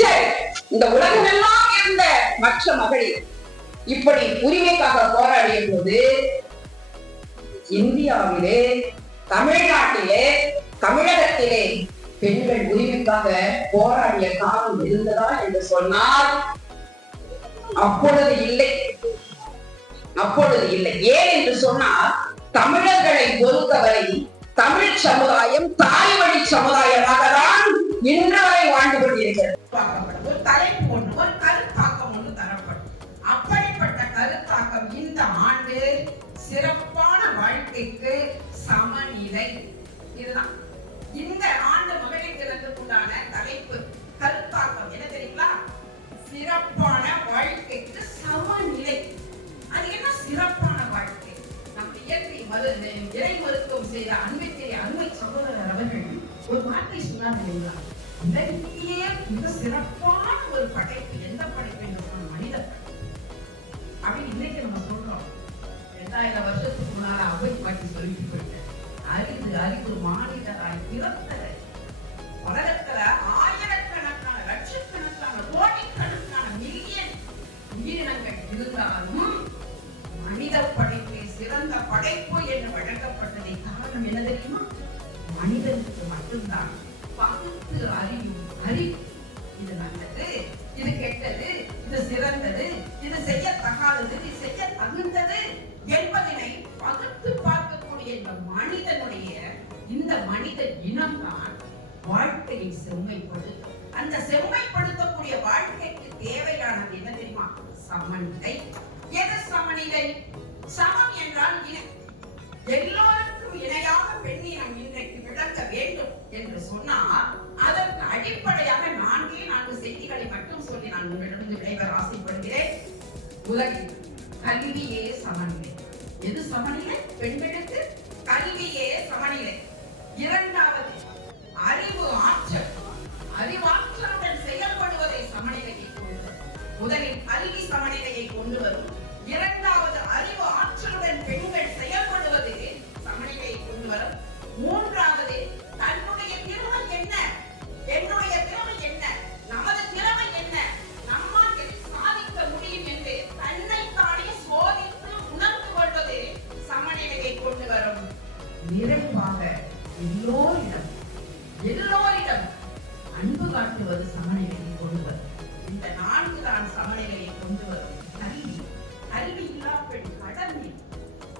சரி, இந்த உலகமெல்லாம் இருந்த மற்ற மகளிர் இப்படி உரிமைக்காக போராடிய போது இந்தியாவிலே, தமிழ்நாட்டிலே, தமிழகத்திலே பெண்கள் உரிமைக்காக போராடிய காலம் இருந்ததா என்று சொன்னால் அப்பொழுது இல்லை. ஏன் என்று சொன்னால் தமிழர்களை பொறுத்தவரை தமிழ் சமுதாயம் தாய் வழி சமுதாயமாக தான் இன்று வரை வாழ்ந்து கொண்டிருக்கிறது. ஒரு தலைப்பு ஒன்று, ஒரு கருத்தாக்கம் ஒன்று தரப்படும். அப்படிப்பட்ட கருத்தாக்கம் இந்த ஆண்டு சிறப்பான வாழ்க்கைக்கு சமநிலை. இதுதான் இந்த ஆண்டு மகளிர் தினத்துக்குண்டான தலைப்பு, கருத்தாக்கம். என்ன தெரியுங்களா? சிறப்பான வாழ்க்கைக்கு சமநிலை. அது என்ன சிறப்பான வாழ்க்கை? நம்ம இயற்கை இறை மருத்துவம் செய்த அருமை சகோதரர் அவர்கள் ஒரு வார்த்தை சொன்னார் இல்லைங்களா? உலகிலேயே மிக சிறப்பான ஒரு படைப்பு எந்த படைப்பு என்று சொன்ன மனித படைப்பு. அப்படி இன்னைக்கு நம்ம சொல்றோம். 2000 வருஷத்துக்கு முன்னால அவை பாட்டி சொல்லிட்டு போயிட்டேன். அறிவு மாநிலராய் பிறந்தது. உலகத்துல ஆயிரக்கணக்கான லட்சக்கணக்கான கோடிக்கணக்கான மில்லியன் உயிரினங்கள் இருந்தாலும் மனித படைப்பை சிறந்த படைப்பு என்று வழங்கப்பட்டதை காரணம் என்ன தெரியுமா? மனிதனுக்கு மட்டும்தான் பகுத்து அறியும் அறிவு. இது நல்லது, இது கெட்டது, இது சிறந்தது, இது செய்யத்தகாதது, இது செய்ய தகுந்தது என்பதனை பகுத்து பார்க்கக்கூடிய இந்த மனித இனம்தான் வாழ்க்கையை செம்மைப்படுத்தும். அந்த செம்மைப்படுத்தக்கூடிய வாழ்க்கைக்கு தேவையானது என்ன தெரியுமா? சமநிலை. எது சமநிலை? சமம் என்றால் இணை. எல்லோருக்கும் இணையாக பெண்ணினம் இன்றைக்கு விளங்க வேண்டும் என்று சொன்னால் அதற்கு அடிப்படையாக 4 செய்திகளை மட்டும் சொல்லி நான் உங்களிடம் விடைபெற ஆசைப்படுகிறேன். உலகில் கல்வியே சமநிலை. எது சமநிலை? பெண்களுக்கு கல்வியே சமநிலை. இரண்டாவது அறிவு ஆற்றல். அறிவாற்றலுடன் செயல்படுவதை சமநிலையை கொண்டு வரும். முதலில் கல்வி சமநிலையை கொண்டு வரும். இரண்டாவது அறிவு ஆற்றலுடன் பெண்கள் செயல்படுவது சமநிலையை கொண்டு வரும். மூன்றாவது தன்னுடைய திறமை என்ன, என்னுடைய திறமை என்ன, நமது திறமை என்ன, நம்மால் எதை சாதிக்க முடியும் என்று தன்னைத்தானே சோதித்து உணர்ந்து கொள்வது சமநிலையை கொண்டு வரும். நிறைவாக எல்லோரிடம் அன்பு காட்டுவது சமநிலையை கொண்டு வரும். இந்த 4 தான் சமநிலையை கொண்டு வரும். கல்வி இல்லா பெண் கடமை.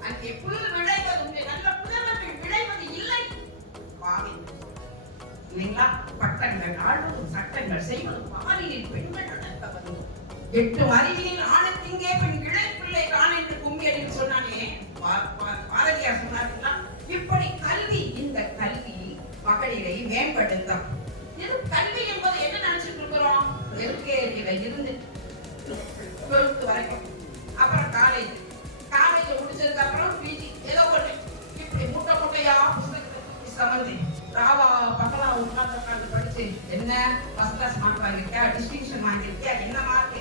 அங்கே புல் விளைவது, நல்ல புதர்கள் விளைவது இல்லை. இல்லைங்களா? பட்டங்கள் ஆளும் சட்டங்கள் செய்வது பாலியல் பெண்கள் நடத்த வரும். 8 அறிவியல் ஆணுத்திங்கே பெண் இழைப்பிள்ளை கான் என்று கும்பியடில் சொன்னானே பாரதியார் சொன்னார்களா? இப்படி கல்வி, இந்த கல்வி மகளிரை மேம்படுத்தும். இது கல்வி என்பது என்ன நினைச்சிட்டு இருக்கிறோம்? எல்கேஜில இருந்து 12th வரைக்கும், அப்புறம் காலேஜ் முடிச்சதுக்கு அப்புறம் பிஜி, ஏதோ ஒண்ணு இப்படி முட்டையா புத்தகத்தை சமந்து ராவா பகலா உட்கார்ந்து படிச்சு என்ன ஃபர்ஸ்ட் கிளாஸ் மார்க் வாங்கியிருக்கியா, டிஸ்டிங்ஷன் வாங்கியிருக்கியா, என்ன மார்க்?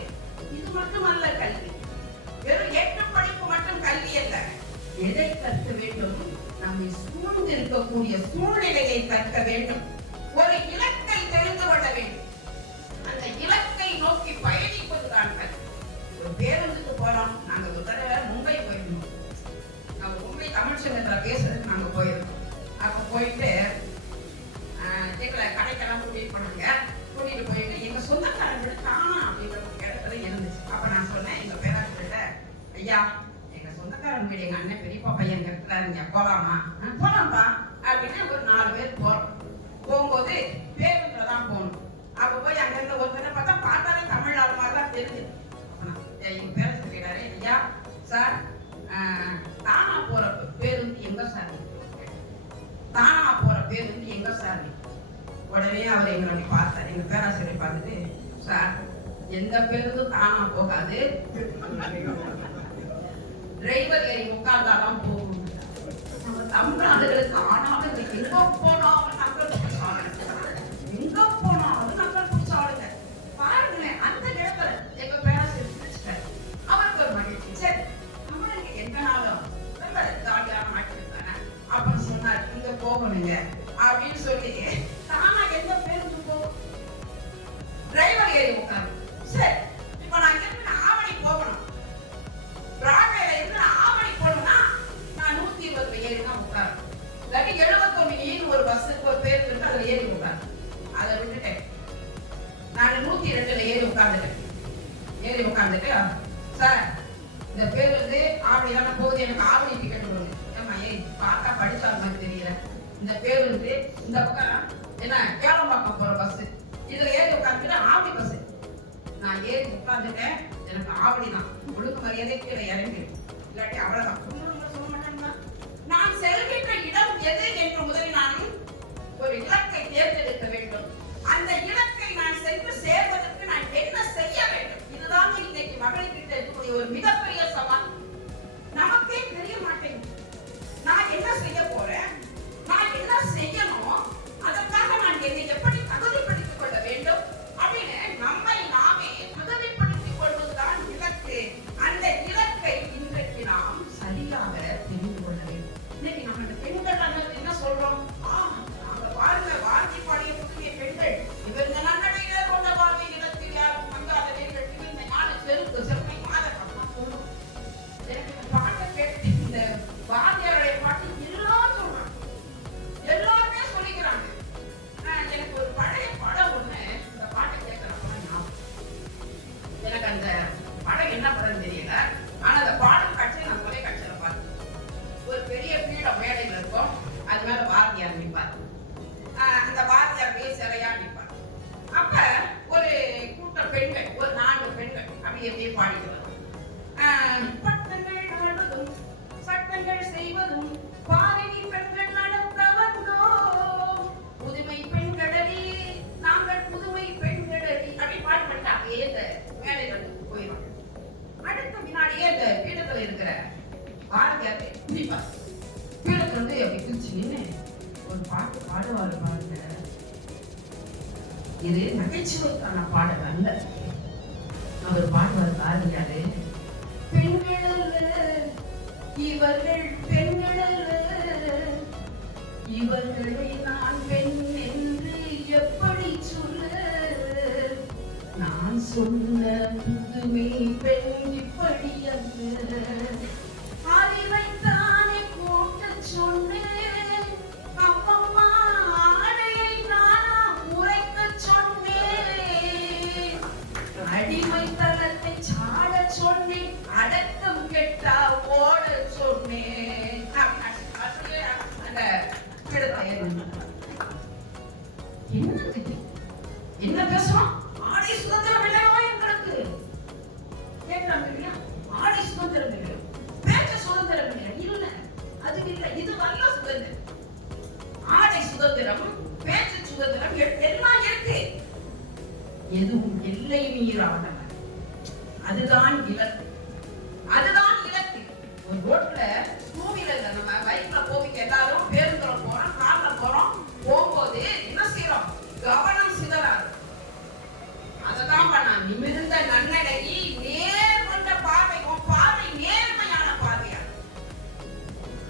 இது மட்டுமல்ல கல்வி. வெறும் 8 படிப்பு மட்டும் கல்வி அல்ல. எதை கற்க வேண்டும்? நம்மை சூழ்ந்து இருக்கக்கூடிய சூழ்நிலையை கற்க வேண்டும். ஒரு இலக்கை தெரிந்து கொள்ள வேண்டும். அந்த இலக்கை நோக்கி பயணிப்பதுதான் கல்வி. ஒரு பேருந்துக்கு போறோம். நாங்க ஒரு தடவை மும்பை போயிருந்தோம். நம்ம மும்பை தமிழ்ச்சங்கத்துல பேசுறதுக்கு நாங்க போயிருந்தோம். அப்ப போயிட்டு எங்களை கடைக்கெல்லாம் கூட்டிட்டு போனாங்க. கூட்டிட்டு போயிட்டு எங்க சொந்தக்காரன் வீடு காணா அப்படின்ற ஒரு இடத்துல இருந்துச்சு. அப்ப நான் சொன்னேன் எங்க பேராசிரியர்கிட்ட, ஐயா எங்க சொந்தக்காரன் வீடு எங்க அண்ணன் பெரியப்பா பையன் இருக்கிறாருங்க, போலாமா? போலாம்ப்பா அப்படின்னு ஒரு 4 பேர் போறோம். போகும்போது பேருந்துல தான் போகணும். அப்ப போய் அங்க இருந்த ஒருத்தனை பார்த்தாலே தமிழ் ஆள் மாதிரி தான் தெரிஞ்சு. எங்க பேரரசர் கேட்டாரு, ஐயா சார் தானா போற பேருந்து எங்க சார்? தானா போற பேருந்து எங்க சார்? உடனே அவர் எங்களை அப்படி பார்த்தார். எங்க பேராசிரியர் பார்த்துட்டு, சார் எந்த பேருந்தும் தானா போகாது, டிரைவர் ஏறி உட்கார்ந்தாதான் போகும். நம்ம தமிழ்நாடுகளுக்கு ஆனாலும் எங்க போனாலும் நக்கல் பிடிச்சாளுங்க, எங்க போனாலும் நக்கல் பிடிச்சாளுங்க. பாருங்களேன், அந்த நேரத்துல எங்க பேராசிரியர் பிடிச்சிட்டாரு. அவருக்கு ஒரு மகிழ்ச்சி, சரி நம்மளுக்கு எங்கனாலும் ரொம்ப ஜாலியான மாட்டி தானே அப்படின்னு சொன்னார். இங்க போகணுங்க அப்படின்னு சொல்லி தானா எந்த பேருந்து போகும், டிரைவர் ஏறி உட்காரு. சரி, இப்ப நான் இருந்து ஆவணி போகணும், பிராட்வேல இருந்து ஆவணி போகணும்னா நான் 120 ஏறி தான் உட்காரு. இல்லாட்டி 79 ஒரு பஸ்ஸுக்கு ஒரு பேருந்து இருக்கு, அதுல ஏறி உட்காரு. அதை விட்டுட்டேன், நான் 102ல ஏறி உட்கார்ந்துட்டு சார் இந்த பேருந்து ஆவணி போகுது, எனக்கு ஆவணி டிக்கெட் கொடுங்க. ஏமா ஏய் பார்த்தா படிச்சாங்க மாதிரி தெரியல, இந்த பேருந்து இந்த பக்கம் என்ன கேளம்பாக்கம் போற பஸ், இதுல ஏறி உட்காந்துட்டு ஆவணி பஸ். நான் ஏறி உட்காந்துட்டேன், எனக்கு ஆவணி தான், ஒழுங்கு மரியாதை கீழே இறங்கி, இல்லாட்டி அவ்வளவுதான். சொல்ல மாட்டேன்னா நான் செல்கின்ற இடம் எது என்று முதலில் நான் ஒரு இலக்கை தேர்ந்தெடுக்க வேண்டும். அந்த இலக்கை நான் சென்று சேர்வதற்கு நான் என்ன செய்ய வேண்டும்? இதுதான் இன்னைக்கு மகளிர்கிட்ட இருக்கக்கூடிய ஒரு மிகப்பெரிய சவால். நமக்கே தெரிய மாட்டேங்குது, நான் என்ன செய்ய போறேன், நான் என்ன செய்யணும், அதற்காக நான் என்னை எப்படி தகுதிப்படுத்திக் கொள்ள வேண்டும் அப்படின்னு நம்மை நாமே தகுதிப்படுத்திக் கொள்வதுதான் இலக்கு. அந்த இலக்கை இன்றைக்கு நாம் சரியாக தெரிந்து கொள்ள வேண்டும். இன்னைக்கு நம்ம இந்த பெண்கள் என்ன சொல்றோம், நாங்க பாருங்க வார்த்தை பாடிய புதிய பெண்கள், இவங்க நன்னடையில கொண்ட வாழ்வை இடத்தில் யாரும் வந்தாத நீங்கள் இந்த ஞான செருக்கு செருமை மாதம் சொல்றோம். எனக்கு இந்த பாட்டை கேட்டு இந்த வாத்தியாருடைய பாட்டு எல்லாரும் சொல்றாங்க, எல்லாருமே சொல்லிக்கிறாங்க. எனக்கு ஒரு பழைய படம் ஒண்ணு இந்த பாட்டை கேட்கறப்ப ஞாபகம். எனக்கு அந்த படம் என்ன படம் தெரியல, ஆனா அந்த பாடல் காட்சி நான் தொலைக்காட்சியில பார்த்தேன். ஒரு பெரிய பீடம் மேடையில் இருக்கும், அது மேல வாத்தியார் நிற்பார். அந்த வாத்தியார் போய் சிலையா நிற்பார். அப்ப ஒரு கூட்ட பெண்கள், ஒரு 4 பெண்கள் அப்படியே பாடிட்டு வரும். பட்டங்கள் நடவதும் சட்டங்கள் செய்வதும் பாரினி பெண்கள் நடத்தவந்தோ, புதுமை பெண்களடி நாங்கள் புதுமை பெண்களடி அப்படி பாடுபட்டு அப்படியே இந்த மேடையில போயிடும். அடுத்த வினாடியே இந்த பீடத்துல இருக்கிற வாத்தியார் நிற்பார். பீடத்துல வந்து அப்படி குதிச்சு ஒரு பாட்டு பாடுவாரு பாருங்க. இது நகைச்சுவைக்கான பாடல் அல்ல. அவர் பாடுவார் பாருங்காரு, பெண்கள் இவர்கள் பெண்கள், இவர்களை நான் பெண் என்று எப்படி சொல்ல, நான் சொன்ன புதுமை பெண் இப்படி அல்ல, அறிவைத்தானே கூட்ட சொன்னேன், அம்மம்மா ஆடையை நானா உரைக்க சொன்னேன், அடிமை தளத்தை சாட சொன்னேன், அடக்கம் கெட்டா ஓட சொன்னேன். என்ன பேசுறோம், ஆடை சுதந்திரம் இல்லையோ எங்களுக்கு கேட்கிறாங்க இல்லையா, ஆடை சுதந்திரம் இல்லை, பேச்சு சுதந்திரம் இல்லை, இல்ல அது இல்லை, இது நல்ல சுதந்திரம். ஆடை சுதந்திரம், பேச்சு சுதந்திரம் எல்லாம் இருக்கு, எதுவும் எல்லை மீறாமல். அதுதான் இலக்கு, அதுதான் இலக்கு. ஒரு ரோட்ல டூவீலர்ல நம்ம பைக்ல போவீங்க, எல்லாரும் பேருந்துல போறோம், கார்ல போறோம், போகும்போது என்ன செய்யறோம், கவனம் சிதறாது. அததான் நான் நிமிர்ந்த நன்னடை நேர் கொண்ட பார்வை, பார்வை நேர்மையான பார்வையா,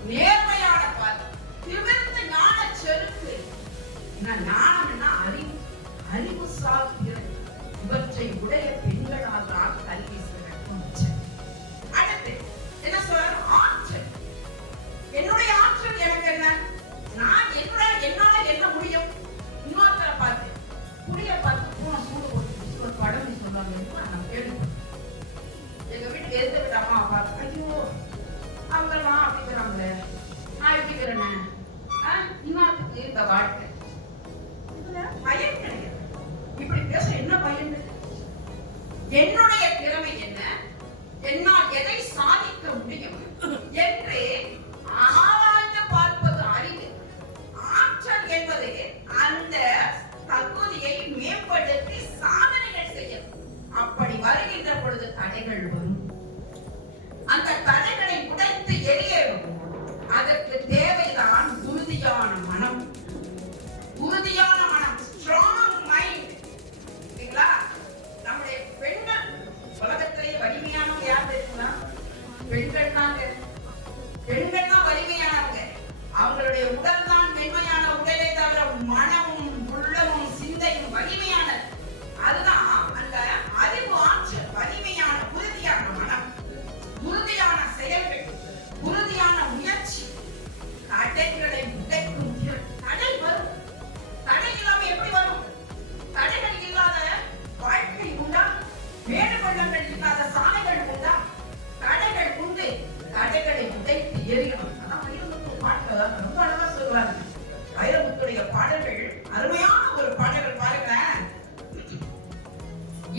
நேர்மையான பார்வை, நிமிர்ந்த ஞான செருக்கு. ஞானம்னா அறிவு, அறிவு சாத்தியம், இவற்றை உடைய பெண்களால் தான் கல்வி சிறக்கும். அடுத்து என்ன சொல்ற, ஆற்றல். என்னுடைய ஆற்றல் எனக்கு என்ன, நான் என்னால என்ன முடியும். இன்னொருத்தரை பார்த்து புளிய பார்த்து பூனை சூடு போட்டு ஒரு படம் சொல்லுவாங்க, நான் கேள்விப்பட்டேன். எங்க வீட்டுக்கு எந்த வீட்டு அம்மா பார்த்து, ஐயோ அவங்கெல்லாம் அப்படிங்கிறாங்களே, நான் எப்படிங்கிறேன்னு இன்னத்துக்கு இந்த வாழ்க்கை பயன் கிடையாது. இப்படி பேச என்ன பயன்? என்னுடைய திறமை என்ன, என்னால் எதை சாதிக்க முடியும் என்று ஆராய்ந்து பார்ப்பது அறிவு. ஆற்றல் என்பது அந்த காந்தியடிகளுடைய பாடல்கள் அருமையான ஒரு பாடல்கள் பாருங்களேன்.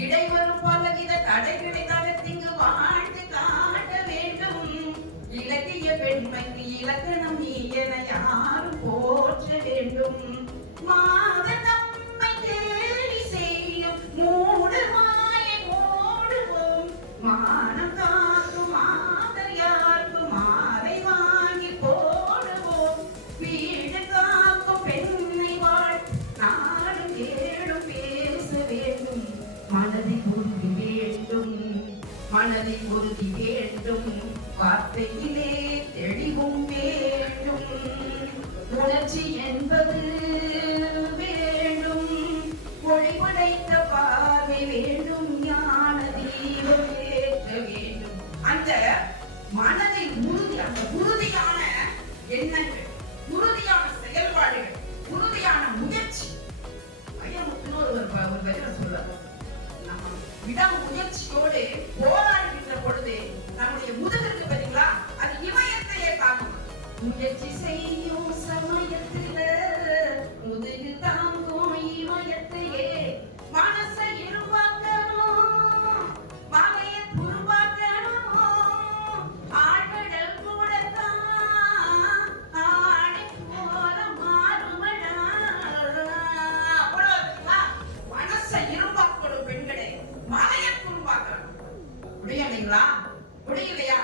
இடைவரும் பலவித தடைகளை தகர்த்திங்கு வாழ்ந்து காட்ட வேண்டும். இலக்கிய பெண்மைக்கு இலக்கணம் நீ என யாரும் போற்ற வேண்டும். மாத நம்மை தேடி செய்யும் மூடுமாய மூடுவோம். மானம் காக்கும் மாதர் யாருக்கு மாலை வாங்கி போடுவோம். வீடு காக்கும் பெண்ணை வாழ் நாடும் ஏழும் பேச வேண்டும். மனதை உறுதி வேண்டும், மனதை உறுதி வேண்டும், வார்த்தையிலே தெளிவும் வேண்டும். உணர்ச்சி என்பது வேண்டும், ஒளிபடைத்த பார்வை வேண்டும், ஞான தீபம் ஏற்க வேண்டும். அந்த மனதை உறுதி, அந்த உறுதியான எண்ணங்கள், உறுதியான செயல்பாடுகள், உறுதியான முயற்சி. ஐயமுத்துன்னு ஒரு வரியில சொல்றாரு, விடாமுயற்சியோடு போராடுகின்ற பொழுது நம்முடைய முதுகிற்கு பார்த்தீங்களா, அது இமயத்தையே தாங்கும். முயற்சி செய்யும் சமயத்தில முதுகு தாங்கும் இமயத்தையே. மனசை இருவாக்கணும், மலையை புருவாக்கணும், ஆழ்கடல் கூடத்தான் ஆடை போல மாறுமடா. மனசை இருவாக்கணும் பெண்களே, மலையை புருவாக்கணும். முடியலைங்களா? முடியலையா?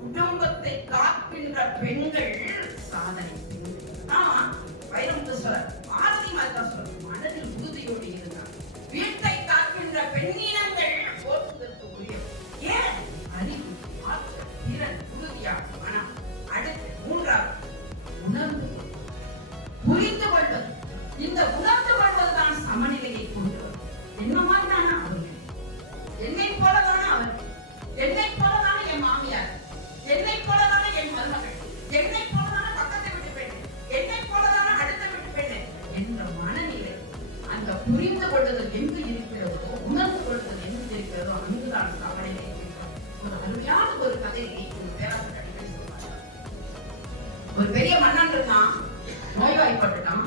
குடும்பத்தை காக்கின்ற பெண்கள் சாதனை பெண்கள். ஆமா, வைரமுத்து சொல்ற, பாரதி மாதா சொல்ற, மனதில் உறுதியோடு இருந்தார். வீட்டை காக்கின்ற பெண்ணினங்கள் போற்றுதற்கு உரியவர். ஏன்? அறிவு, ஆற்றல், திறன், உறுதியான மனம். அடுத்து மூன்றாவது உணர்ந்து புரிந்து கொள்வது. இந்த உணர்ந்து கொள்வதுதான் சமநிலையை கொண்டு வரும். என்ன மாதிரி தானே அவர்கள், என்னை போலதானே அவர்கள், என்னை போலதானே என் மாமியார், என்னை போலதானே என் மருமகள், என்னை போலதானே பக்கத்தை விட்டு பெண், என்னை போலதானே அடுத்த விட்டு பெண் என்ற மனநிலை, அந்த புரிந்து கொள்ளுதல் எங்கு இருக்கிறதோ, உணர்ந்து கொள்ளுதல் எங்கு இருக்கிறதோ அங்குதான் சமநிலை. ஒரு அருமையான ஒரு கதையை ஒரு பேராசிரியர் அடிக்கடி சொல்வார். ஒரு பெரிய மன்னன் இருக்கான், நோய்வாய்ப்பட்டுட்டான்.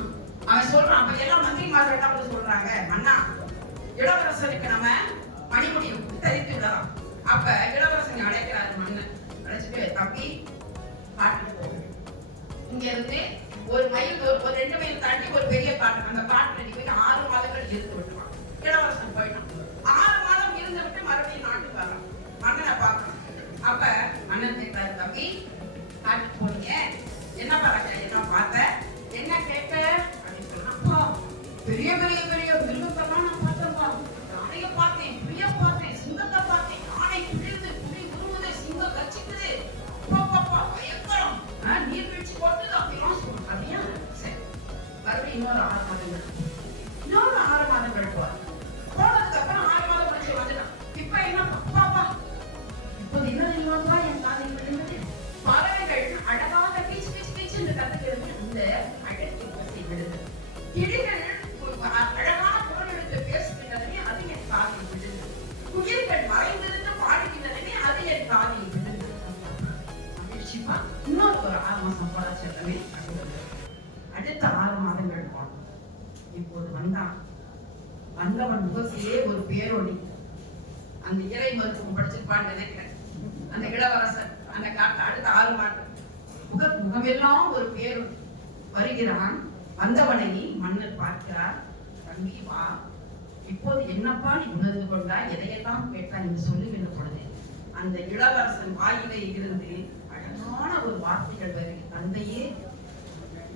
அவன் சொல்றான், அப்ப எல்லாம் மந்திரிமார்கள் வந்து சொல்றாங்க, மன்னா இளவரசனுக்கு நம்ம மணிமுடியும் தரித்து விடலாம். அப்ப இளவரசனை அழைக்கிறாரு மன்னன். அழைச்சிட்டு, தம்பி காட்டுக்கு போகும், இங்க இருந்து ஒரு மைல் ஒரு 2 மைல் தாண்டி ஒரு பெரிய காட்டு, அந்த காட்டுல நீ போய் 6 மாதங்கள் இருந்து விட்டுவான். இளவரசன் போயிட்டான். 6 மாதம் இருந்து விட்டு மறுபடியும் நாட்டுக்கு வரான். மன்னனை பார்க்கணும். அப்ப மன்னன் கேட்டாரு, தம்பி காட்டுக்கு போனீங்க, என்ன பாருங்க, என்ன பார்த்த, என்ன கேட்ட அப்படின்னு சொன்னா, அப்பா பெரிய பெரிய பெரிய மிருகத்தெல்லாம் நான் பார்த்தேன்ப்பா. யானையை பார்த்தேன், புலியை பார்த்தேன், சிங்கத்தை பார்த்தேன், யானை பிடித்து புலி உருவுது, சிங்கம் கச்சிக்குது, அப்பா பயங்கரம், நீர்வீழ்ச்சி போட்டுது அப்படிலாம் சொல்லுவாங்க. அப்படியா? சரி, மறுபடியும் இன்னொரு 6 மாதங்கள், இன்னொரு 6 மாதங்கள் போனதுக்கு அப்புறம் 6 மாதம் முடிச்சு வந்துட்டான். இப்ப என்ன, பாப்பா இப்போது என்ன இல்லவா என் காதில் விழுந்தது, பறவைகள் அழகாக பீச்சு பீச்சு பீச்சு என்று கத்துக்கிறது, இந்த அழகு ஓசை விழுந்தது. கிளிகள் அழகான குரல் எடுத்து பேசுகின்றனே, அது என் காதில் விழுந்தது. குயில்கள் மறைந்திருந்து பாடுகின்றனே, அது என் காதில் விழுந்தது. மகிழ்ச்சிப்பா, இன்னொரு ஒரு 6 மாசம் போல செல்லவே. அடுத்த 6 மாதங்கள் போனோம். இப்போது வந்தான். வந்தவன் முகத்திலே ஒரு பேரொளி. அந்த இறை மருத்துவம் படிச்சிருப்பான்னு நினைக்கிறேன். அந்த இளவரசன் அந்த காட்டு அடுத்த 6 மாதம் முகமெல்லாம் ஒரு பேரொளி. வருகிறான். வந்தவனை மன்னர் பார்க்கிறார். தம்பி வா, இப்போது என்னப்பா நீ உணர்ந்து கொண்டாய், எதையெல்லாம் கேட்டான் என்று சொல்லுகின்ற பொழுது அந்த இளவரசன் வாயிலே இருந்து அழகான ஒரு வார்த்தைகள் வருகிறது. தந்தையே,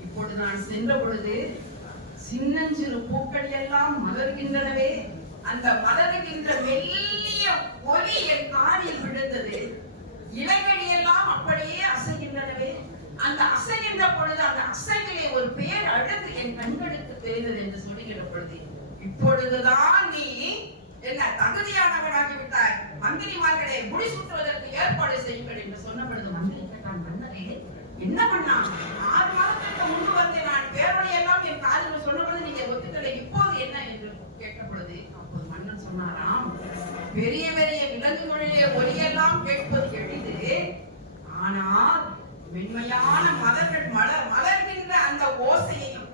இப்போது நான் சென்ற பொழுது சின்னஞ்சிறு பூக்கள் எல்லாம் மலர்கின்றனவே, அந்த மலர்கின்ற மெல்லிய ஒலி என் காதில் விழுந்தது. இலைகள் எல்லாம் அப்படியே அசைகின்றனவே, அந்த அசைகின்ற பொழுது அந்த அசைவிலே ஒரு பேர் அழகு என் கண்களுக்கு தெரிந்தது என்று சொல்லுகிற பொழுது, இப்பொழுதுதான் நீ என்ன தகுதியானவனாகி விட்டாய், மந்திரிமார்களே முடிசூட்டுவதற்கு ஏற்பாடு செய்யுங்கள் என்று சொன்ன பொழுது மந்திரி கேட்டான், மன்னரே என்ன பண்ணா, 6 மாதத்திற்கு முன்பு வந்து நான் பேரொழி எல்லாம் என் காதில் சொன்ன பொழுது நீங்க ஒத்துக்கலை, இப்போது என்ன என்று கேட்ட பொழுது அப்போது மன்னன் சொன்னாராம், பெரிய பெரிய விலங்குகளிலே ஒலியெல்லாம் கேட்பது எளிது, ஆனால் மென்மையான மலர்கள் மலர்கின்ற அந்த ஓசையையும்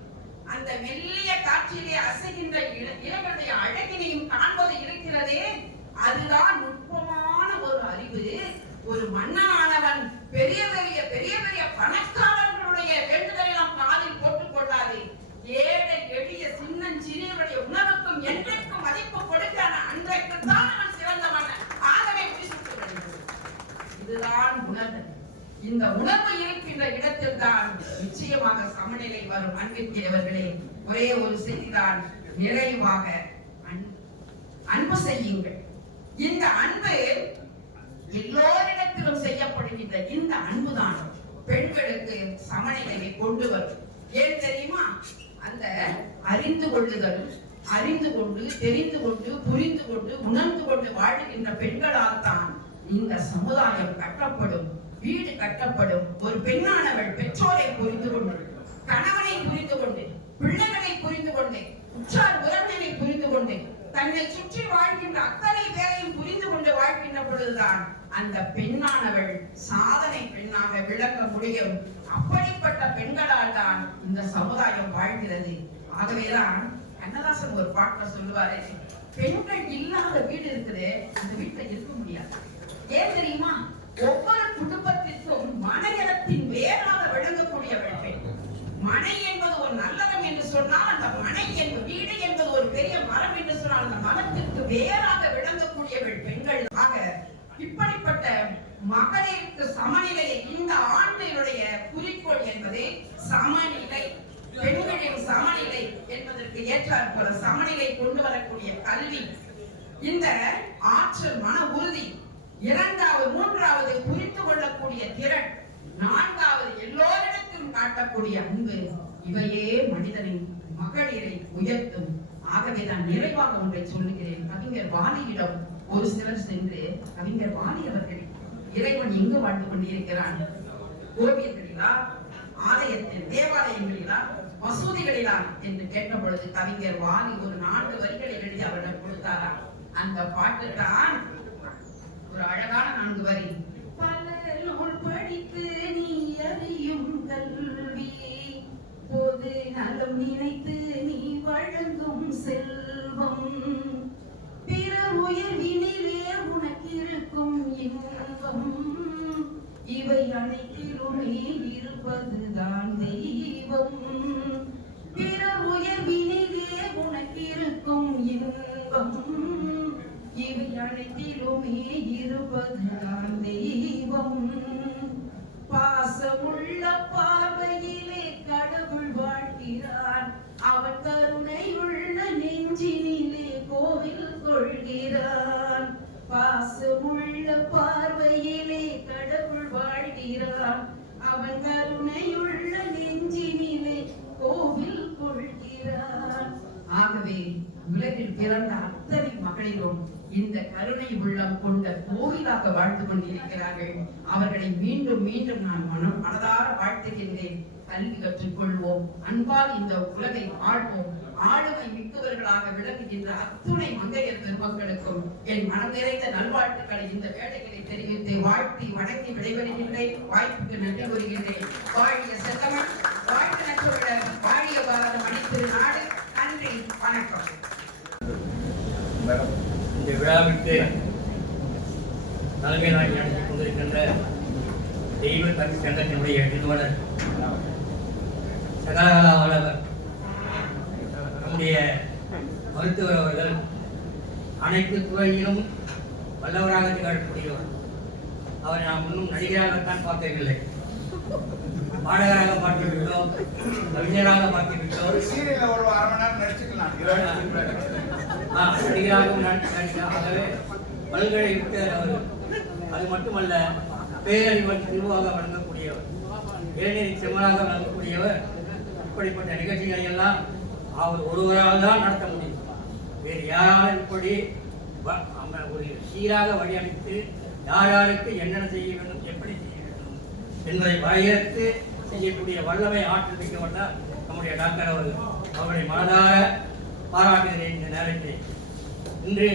வரும் அன்பிற்குரியவர்களே, ஒரே ஒரு செய்திதான் நிறைவாக, அன்பு செய்யுங்கள். இந்த அன்பு எல்லோரிடத்திலும் செய்யப்படுகின்ற இந்த அன்புதான் பெண்களுக்கு சமநிலையை கொண்டு வரும். ஏன் தெரியுமா? அந்த அறிந்து கொள்ளுதல், அறிந்து கொண்டு, தெரிந்து கொண்டு, புரிந்து கொண்டு, உணர்ந்து கொண்டு வாழ்கின்ற பெண்களால் தான் இந்த சமுதாயம் கட்டப்படும், வீடு கட்டப்படும். ஒரு பெண்ணானவள் பெற்றோரை புரிந்து கொண்டு, கணவனை புரிந்து கொண்டு, பிள்ளைகளை புரிந்து கொண்டு, உற்றார் உறவினரை புரிந்து கொண்டு, தன்னை சுற்றி வாழ்கின்ற அத்தனை பேரையும் புரிந்து கொண்டு வாழ்கின்ற பொழுதுதான் அந்த பெண்ணானவள் சாதனை பெண்ணாக விளங்க முடியும். அப்படிப்பட்ட பெண்களால் தான் இந்த சமுதாயம் வாழ்கிறது. ஆகவேதான் கண்ணதாசன் ஒரு பாட்டுல சொல்லுவாரு, பெண்கள் இல்லாத வீடு இருக்குது, அந்த வீட்டுல இருக்க முடியாது. ஏன் தெரியுமா? ஒவ்வொரு குடும்பத்திற்கும் மனையலத்தின் வேறாக விளங்கக்கூடியவள் பெண். மனை என்பது ஒரு நல்லறம் என்று சொன்னால், அந்த மனை என்பது வீடு என்பது ஒரு பெரிய மரம் என்று சொன்னால், அந்த மரத்திற்கு வேறாக விளங்கக்கூடியவள் பெண்கள். ஆக இப்படிப்பட்ட மகளிருக்கு சமநிலையை இந்த ஆண்டினுடைய குறிக்கோள் என்பது சமநிலை. பெண்களின் சமநிலை என்பதற்கு ஏற்றாற் போல சமநிலை கொண்டு வரக்கூடிய கல்வி, இந்த ஆற்றல், மன உறுதி, இரண்டாவது மூன்றாவது புரிந்து கொள்ளக்கூடிய திறன், நான்காவது எல்லோரிடத்திலும் காட்டக்கூடிய அன்பு, இவையே மனிதனின் மகளிரை உயர்த்தும். ஆகவே நான் நிறைவாக ஒன்றை சொல்லுகிறேன். கவிஞர் வாலியிடம் ஒரு சிலர் சென்று, கவிஞர் வாலி அவர்கள் இறைவன் எங்கு வாழ்ந்து கொண்டிருக்கிறான்? கோவில்களிலா, ஆலயத்தில், தேவாலயங்களிலா, மசூதிகளிலா என்று கேட்ட பொழுது கவிஞர் வாலி ஒரு 4 வரிகளை எழுதி அவரிடம் கொடுத்தாரா. அந்த பாட்டு தான் ஒரு அழகான 4 வரி. பல நூல் படித்து நீ அறியும் கல்வி, பொது நலம் நினைத்து நீ வழங்கும் செல்வம், பிற உயர்வினிலே உனக்கு இருக்கும் இன்பம், இவை அனைத்திலுமே இருப்பதுதான் தெய்வம், பிற உயர்வினிலே உனக்கு இருக்கும் இன்பம், இவை அனைத்திலுமே இருப்பதுதான் தெய்வம், பாசமுள்ள பார்வையிலே கடவுள் வாழ்கிறான், அவன் கருணையுள்ள நெஞ்சினிலே கோவில் கொள்கிறான், பாசமுள்ள பார்வையிலே கடவுள் வாழ்கிறான், அவன் கருணையுள்ள நெஞ்சினிலே கோவில் கொள்கிறான். ஆகவே உலகில் பிறந்த அத்தனை மகளிரும் இந்த கருணை உள்ளம் கொண்ட கோவிலாக வாழ்ந்து கொண்டிருக்கிறார்கள். அவர்களை மீண்டும் மீண்டும் நான் மனதார வாழ்த்துகின்றேன். கல்வி கற்றுக்கொள்வோம், அன்பால் இந்த உலகை ஆழ்வோம். ஆளுமை மிக்கவர்களாக விளங்குகின்ற அத்துணை மங்கையர் பெருமக்களுக்கும் என் மனம் நிறைந்த நல்வாழ்த்துக்களை இந்த வேலைகளை தெரிவித்து வாழ்த்தி வணங்கி விடைபெறுகின்றேன். வாய்ப்புக்கு நன்றி கூறுகின்றேன். வாழிய செல்லமன், வாழ்த்து நற்றோழர், வாழிய பாரதம், அனைத்து நாடு. நன்றி, வணக்கம். இந்த விழாவிற்கு தலைமை நாயகி நடத்திக் கொண்டிருக்கின்ற தெய்வ தமிழ் சங்கத்தினுடைய நிறுவனர் சகாகலா வல்லவர், நம்முடைய மருத்துவர் அவர்கள் அனைத்து துறையிலும் வல்லவராக திகழக்கூடியவர். அவர் நாம் இன்னும் நடிகராகத்தான் பார்க்கவில்லை, பாடகராக பார்த்துவிட்டோம், கவிஞராக பார்த்துவிட்டோம், நடிகராகவும் ஆகவே பல்கலை விட்டார் அவர். அது மட்டுமல்ல, பேரறிவன் திருவாக வழங்கக்கூடியவர், இளைஞரி செம்மலாக வழங்கக்கூடியவர். இப்படிப்பட்ட நிகழ்ச்சிகளை எல்லாம் அவர் ஒருவரால் தான் நடத்த முடியும். வேறு யாராலும் இப்படி ஒரு சீராக வழியமைத்து யார் யாருக்கு என்னென்ன செய்ய வேண்டும், எப்படி செய்ய வேண்டும் என்பதை வரையறுத்து செய்யக்கூடிய வல்லமை ஆற்றல் மிக்கவர் தான் நம்முடைய டாக்டர் அவர்கள். அவர்களை மனதார பாராட்டுகிறேன். இந்த நேரத்தில் இன்று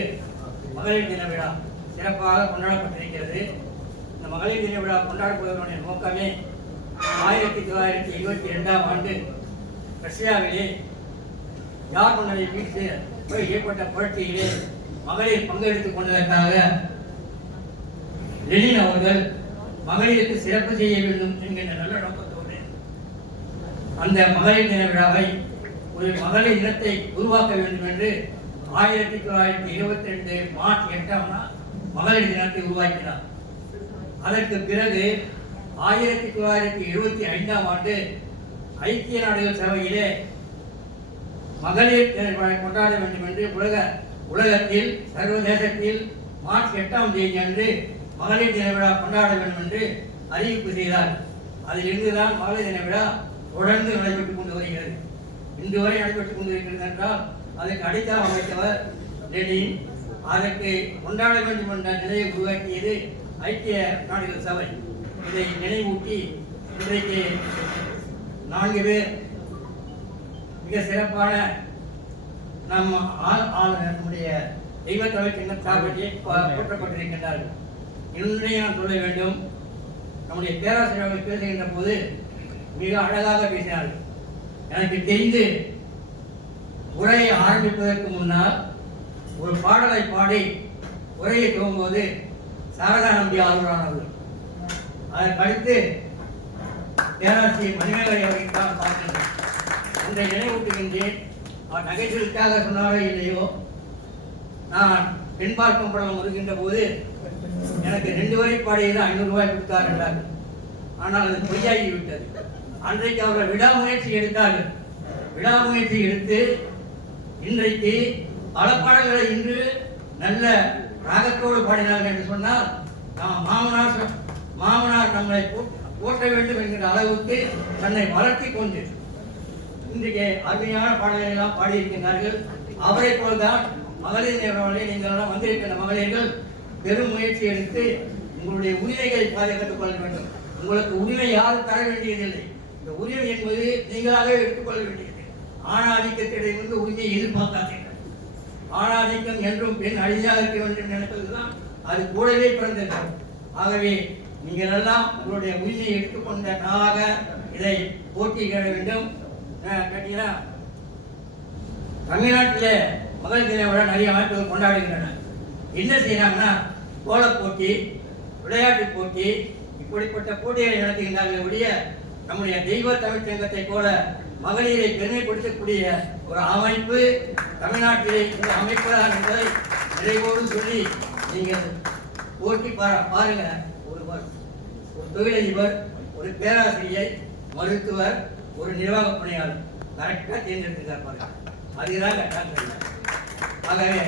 மகளிர் தின விழா சிறப்பாக கொண்டாடப்பட்டிருக்கிறது. இந்த மகளிர் தின விழா கொண்டாடப்படுவதனுடைய நோக்கமே 1922ஆம் ஆண்டு ரஷ்யாவிலே யார் மன்னரை மீட்டு ஏற்பட்ட புரட்சியிலே மகளிர் பங்கெடுத்துக் கொண்டதற்காக லெனின் அவர்கள் மகளிருக்கு சிறப்பு செய்ய வேண்டும் என்கின்ற நல்ல நோக்கத்தோடு அந்த மகளிர் தின விழாவை ஒரு மகளிர் தினத்தை உருவாக்க வேண்டும் என்று 1922 மார்ச் 8ஆம் நாள் மகளிர் தினத்தை உருவாக்கினார். அதற்கு பிறகு 1975ஆம் ஆண்டு ஐக்கிய நாடுகள் சபையிலே மகளிர் தினத்தை கொண்டாட வேண்டும் என்று உலகத்தில் சர்வதேசத்தில் மார்ச் 8ஆம் தேதி அன்று மகளிர் தின விழா கொண்டாட வேண்டும் என்று அறிவிப்பு செய்தார். அதிலிருந்துதான் மகளிர் தின விழா தொடர்ந்து நடைபெற்றுக் கொண்டு வருகிறது. இன்று வரை நடைபெற்றுக் கொண்டிருக்கிறது என்றால் அதற்கு அடித்தளம் அமைத்தவர் லெனின். அதற்கு கொண்டாட வேண்டும் என்ற நிலையை உருவாக்கியது ஐக்கிய நாடுகள் சபை. இதை நினைவூட்டி இன்றைக்கு 4 பேர் மிக சிறப்பான நம் நம்முடைய தெய்வ தமிழ் சின்ன சார்பிலே போற்றப்பட்டிருக்கின்றார்கள். இன்றைய நான் சொல்ல வேண்டும், நம்முடைய பேராசிரியர்கள் பேசுகின்ற போது மிக அழகாக பேசினார்கள். எனக்கு தெரிந்து உரையை ஆரம்பிப்பதற்கு முன்னால் ஒரு பாடலை பாடி உரையை துவங்குவது சாரதா நம்பி ஆதரவானவர்கள். அதற்கடுத்து பேராசிரியர் மணிமேகலை அவர்கள் தான் பார்க்கின்றேன். ஒன்றை நினைவூட்டுகின்றேன். அவர் நகைச்சுவைக்காக சொன்னாரோ இல்லையோ, நான் பெண் பார்க்கும் படம் வருகின்ற போது எனக்கு 2 வரை பாடியது 500 ரூபாய் கொடுத்தார் என்றார்கள். ஆனால் அது பொய்யாகிவிட்டது. அன்றைக்கு அவர்கள் விடாமுயற்சி எடுத்தார்கள். விடாமுயற்சி எடுத்து இன்றைக்கு பல பாடல்களை இன்று நல்ல ராகத்தோடு பாடினார்கள் என்று சொன்னால், நாம் மாமனார் நம்மளை போற்ற வேண்டும் என்கிற அளவுக்கு தன்னை வளர்த்தி கொண்டு இன்றைக்கு அருமையான பாடல்களை எல்லாம் பாடியிருக்கின்றார்கள். அவரை போல்தான் மகளிர் நேரங்களில் நீங்கள் எல்லாம் வந்திருக்கின்ற மகளிர்கள் பெரும் முயற்சி எடுத்து உங்களுடைய உரிமைகளை பாதுகாத்துக் கொள்ள வேண்டும். உங்களுக்கு உரிமை யாரும் தர வேண்டியதில்லை. இந்த உரிமை என்பது நீங்களாகவே எடுத்துக்கொள்ள வேண்டியது. ஆணாதிக்கத்திடமிருந்து உரிமையை எதிர்பார்க்காதீர்கள். ஆணாதிக்கம் என்றும் பெண் அழியாக இருக்க வேண்டும் நினைப்பதுதான் அது கூடவே பிறந்தது. ஆகவே நீங்கள் எல்லாம் உங்களுடைய உரிமையை எடுத்துக்கொண்ட நாளாக இதை போட்டியிட வேண்டும். கேட்டீங்கன்னா, தமிழ்நாட்டில் மகளிர் தின விழா நிறைய அமைப்புகள் கொண்டாடுகின்றன. என்ன செய்யறாங்கன்னா, கோலப் போட்டி, விளையாட்டு போட்டி, இப்படிப்பட்ட போட்டிகளை நடத்துகின்றார்கள் ஒழிய நம்முடைய தெய்வ தமிழ் சங்கத்தை போல மகளிரை பெருமைப்படுத்தக்கூடிய ஒரு அமைப்பு தமிழ்நாட்டிலே இந்த அமைப்பு தான் என்பதை நிறைவோடு சொல்லி நீங்கள் போட்டி பாருங்க. ஒரு தொழிலதிபர், ஒரு பேராசிரியர், மருத்துவர், ஒரு நிர்வாக பணியாளர் கரெக்டாக தேர்ந்தெடுத்துக்கார் பாருங்க. அதுதான் கரெக்டாக. ஆகவே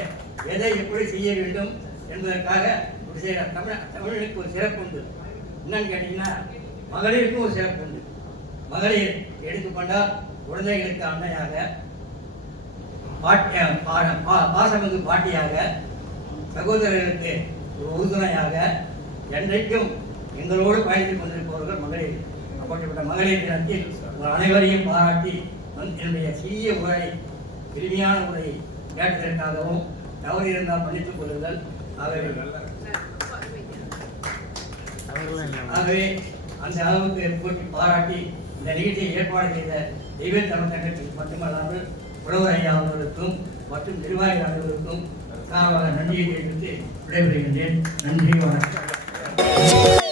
எதை எப்படி செய்ய வேண்டும் என்பதற்காக ஒரு தமிழுக்கு ஒரு சிறப்பு உண்டு. என்னன்னு கேட்டீங்கன்னா, மகளிருக்கும் ஒரு சிறப்பு உண்டு. மகளிர் எடுத்துக்கொண்டால் குழந்தைகளுக்கு அன்னையாக, பாசமிகு பாட்டியாக, சகோதரர்களுக்கு ஒரு உறுதுணையாக என்றைக்கும் எங்களோடு பயணித்துக் கொண்டிருப்பவர்கள் மகளிர். அப்படிப்பட்ட மகளிர் தினத்தில் உங்கள் அனைவரையும் பாராட்டி என்னுடைய சிறிய உரை, எளிமையான உரையை கேட்டதற்காகவும் தவறு இருந்தால் மன்னித்துக் கொள்ளுங்கள். ஆகவே அந்த அளவுக்கு போட்டி பாராட்டி இந்த நிகழ்ச்சியை ஏற்பாடு செய்த தெய்வ தமிழ் சங்கத்திற்கு மட்டுமல்லாமல் புலவர் ஐயா அவர்களுக்கும் மற்றும் நிர்வாகிகள் அனைவருக்கும் நன்றியை தெரிவித்து விடைபெறுகின்றேன். நன்றி, வணக்கம்.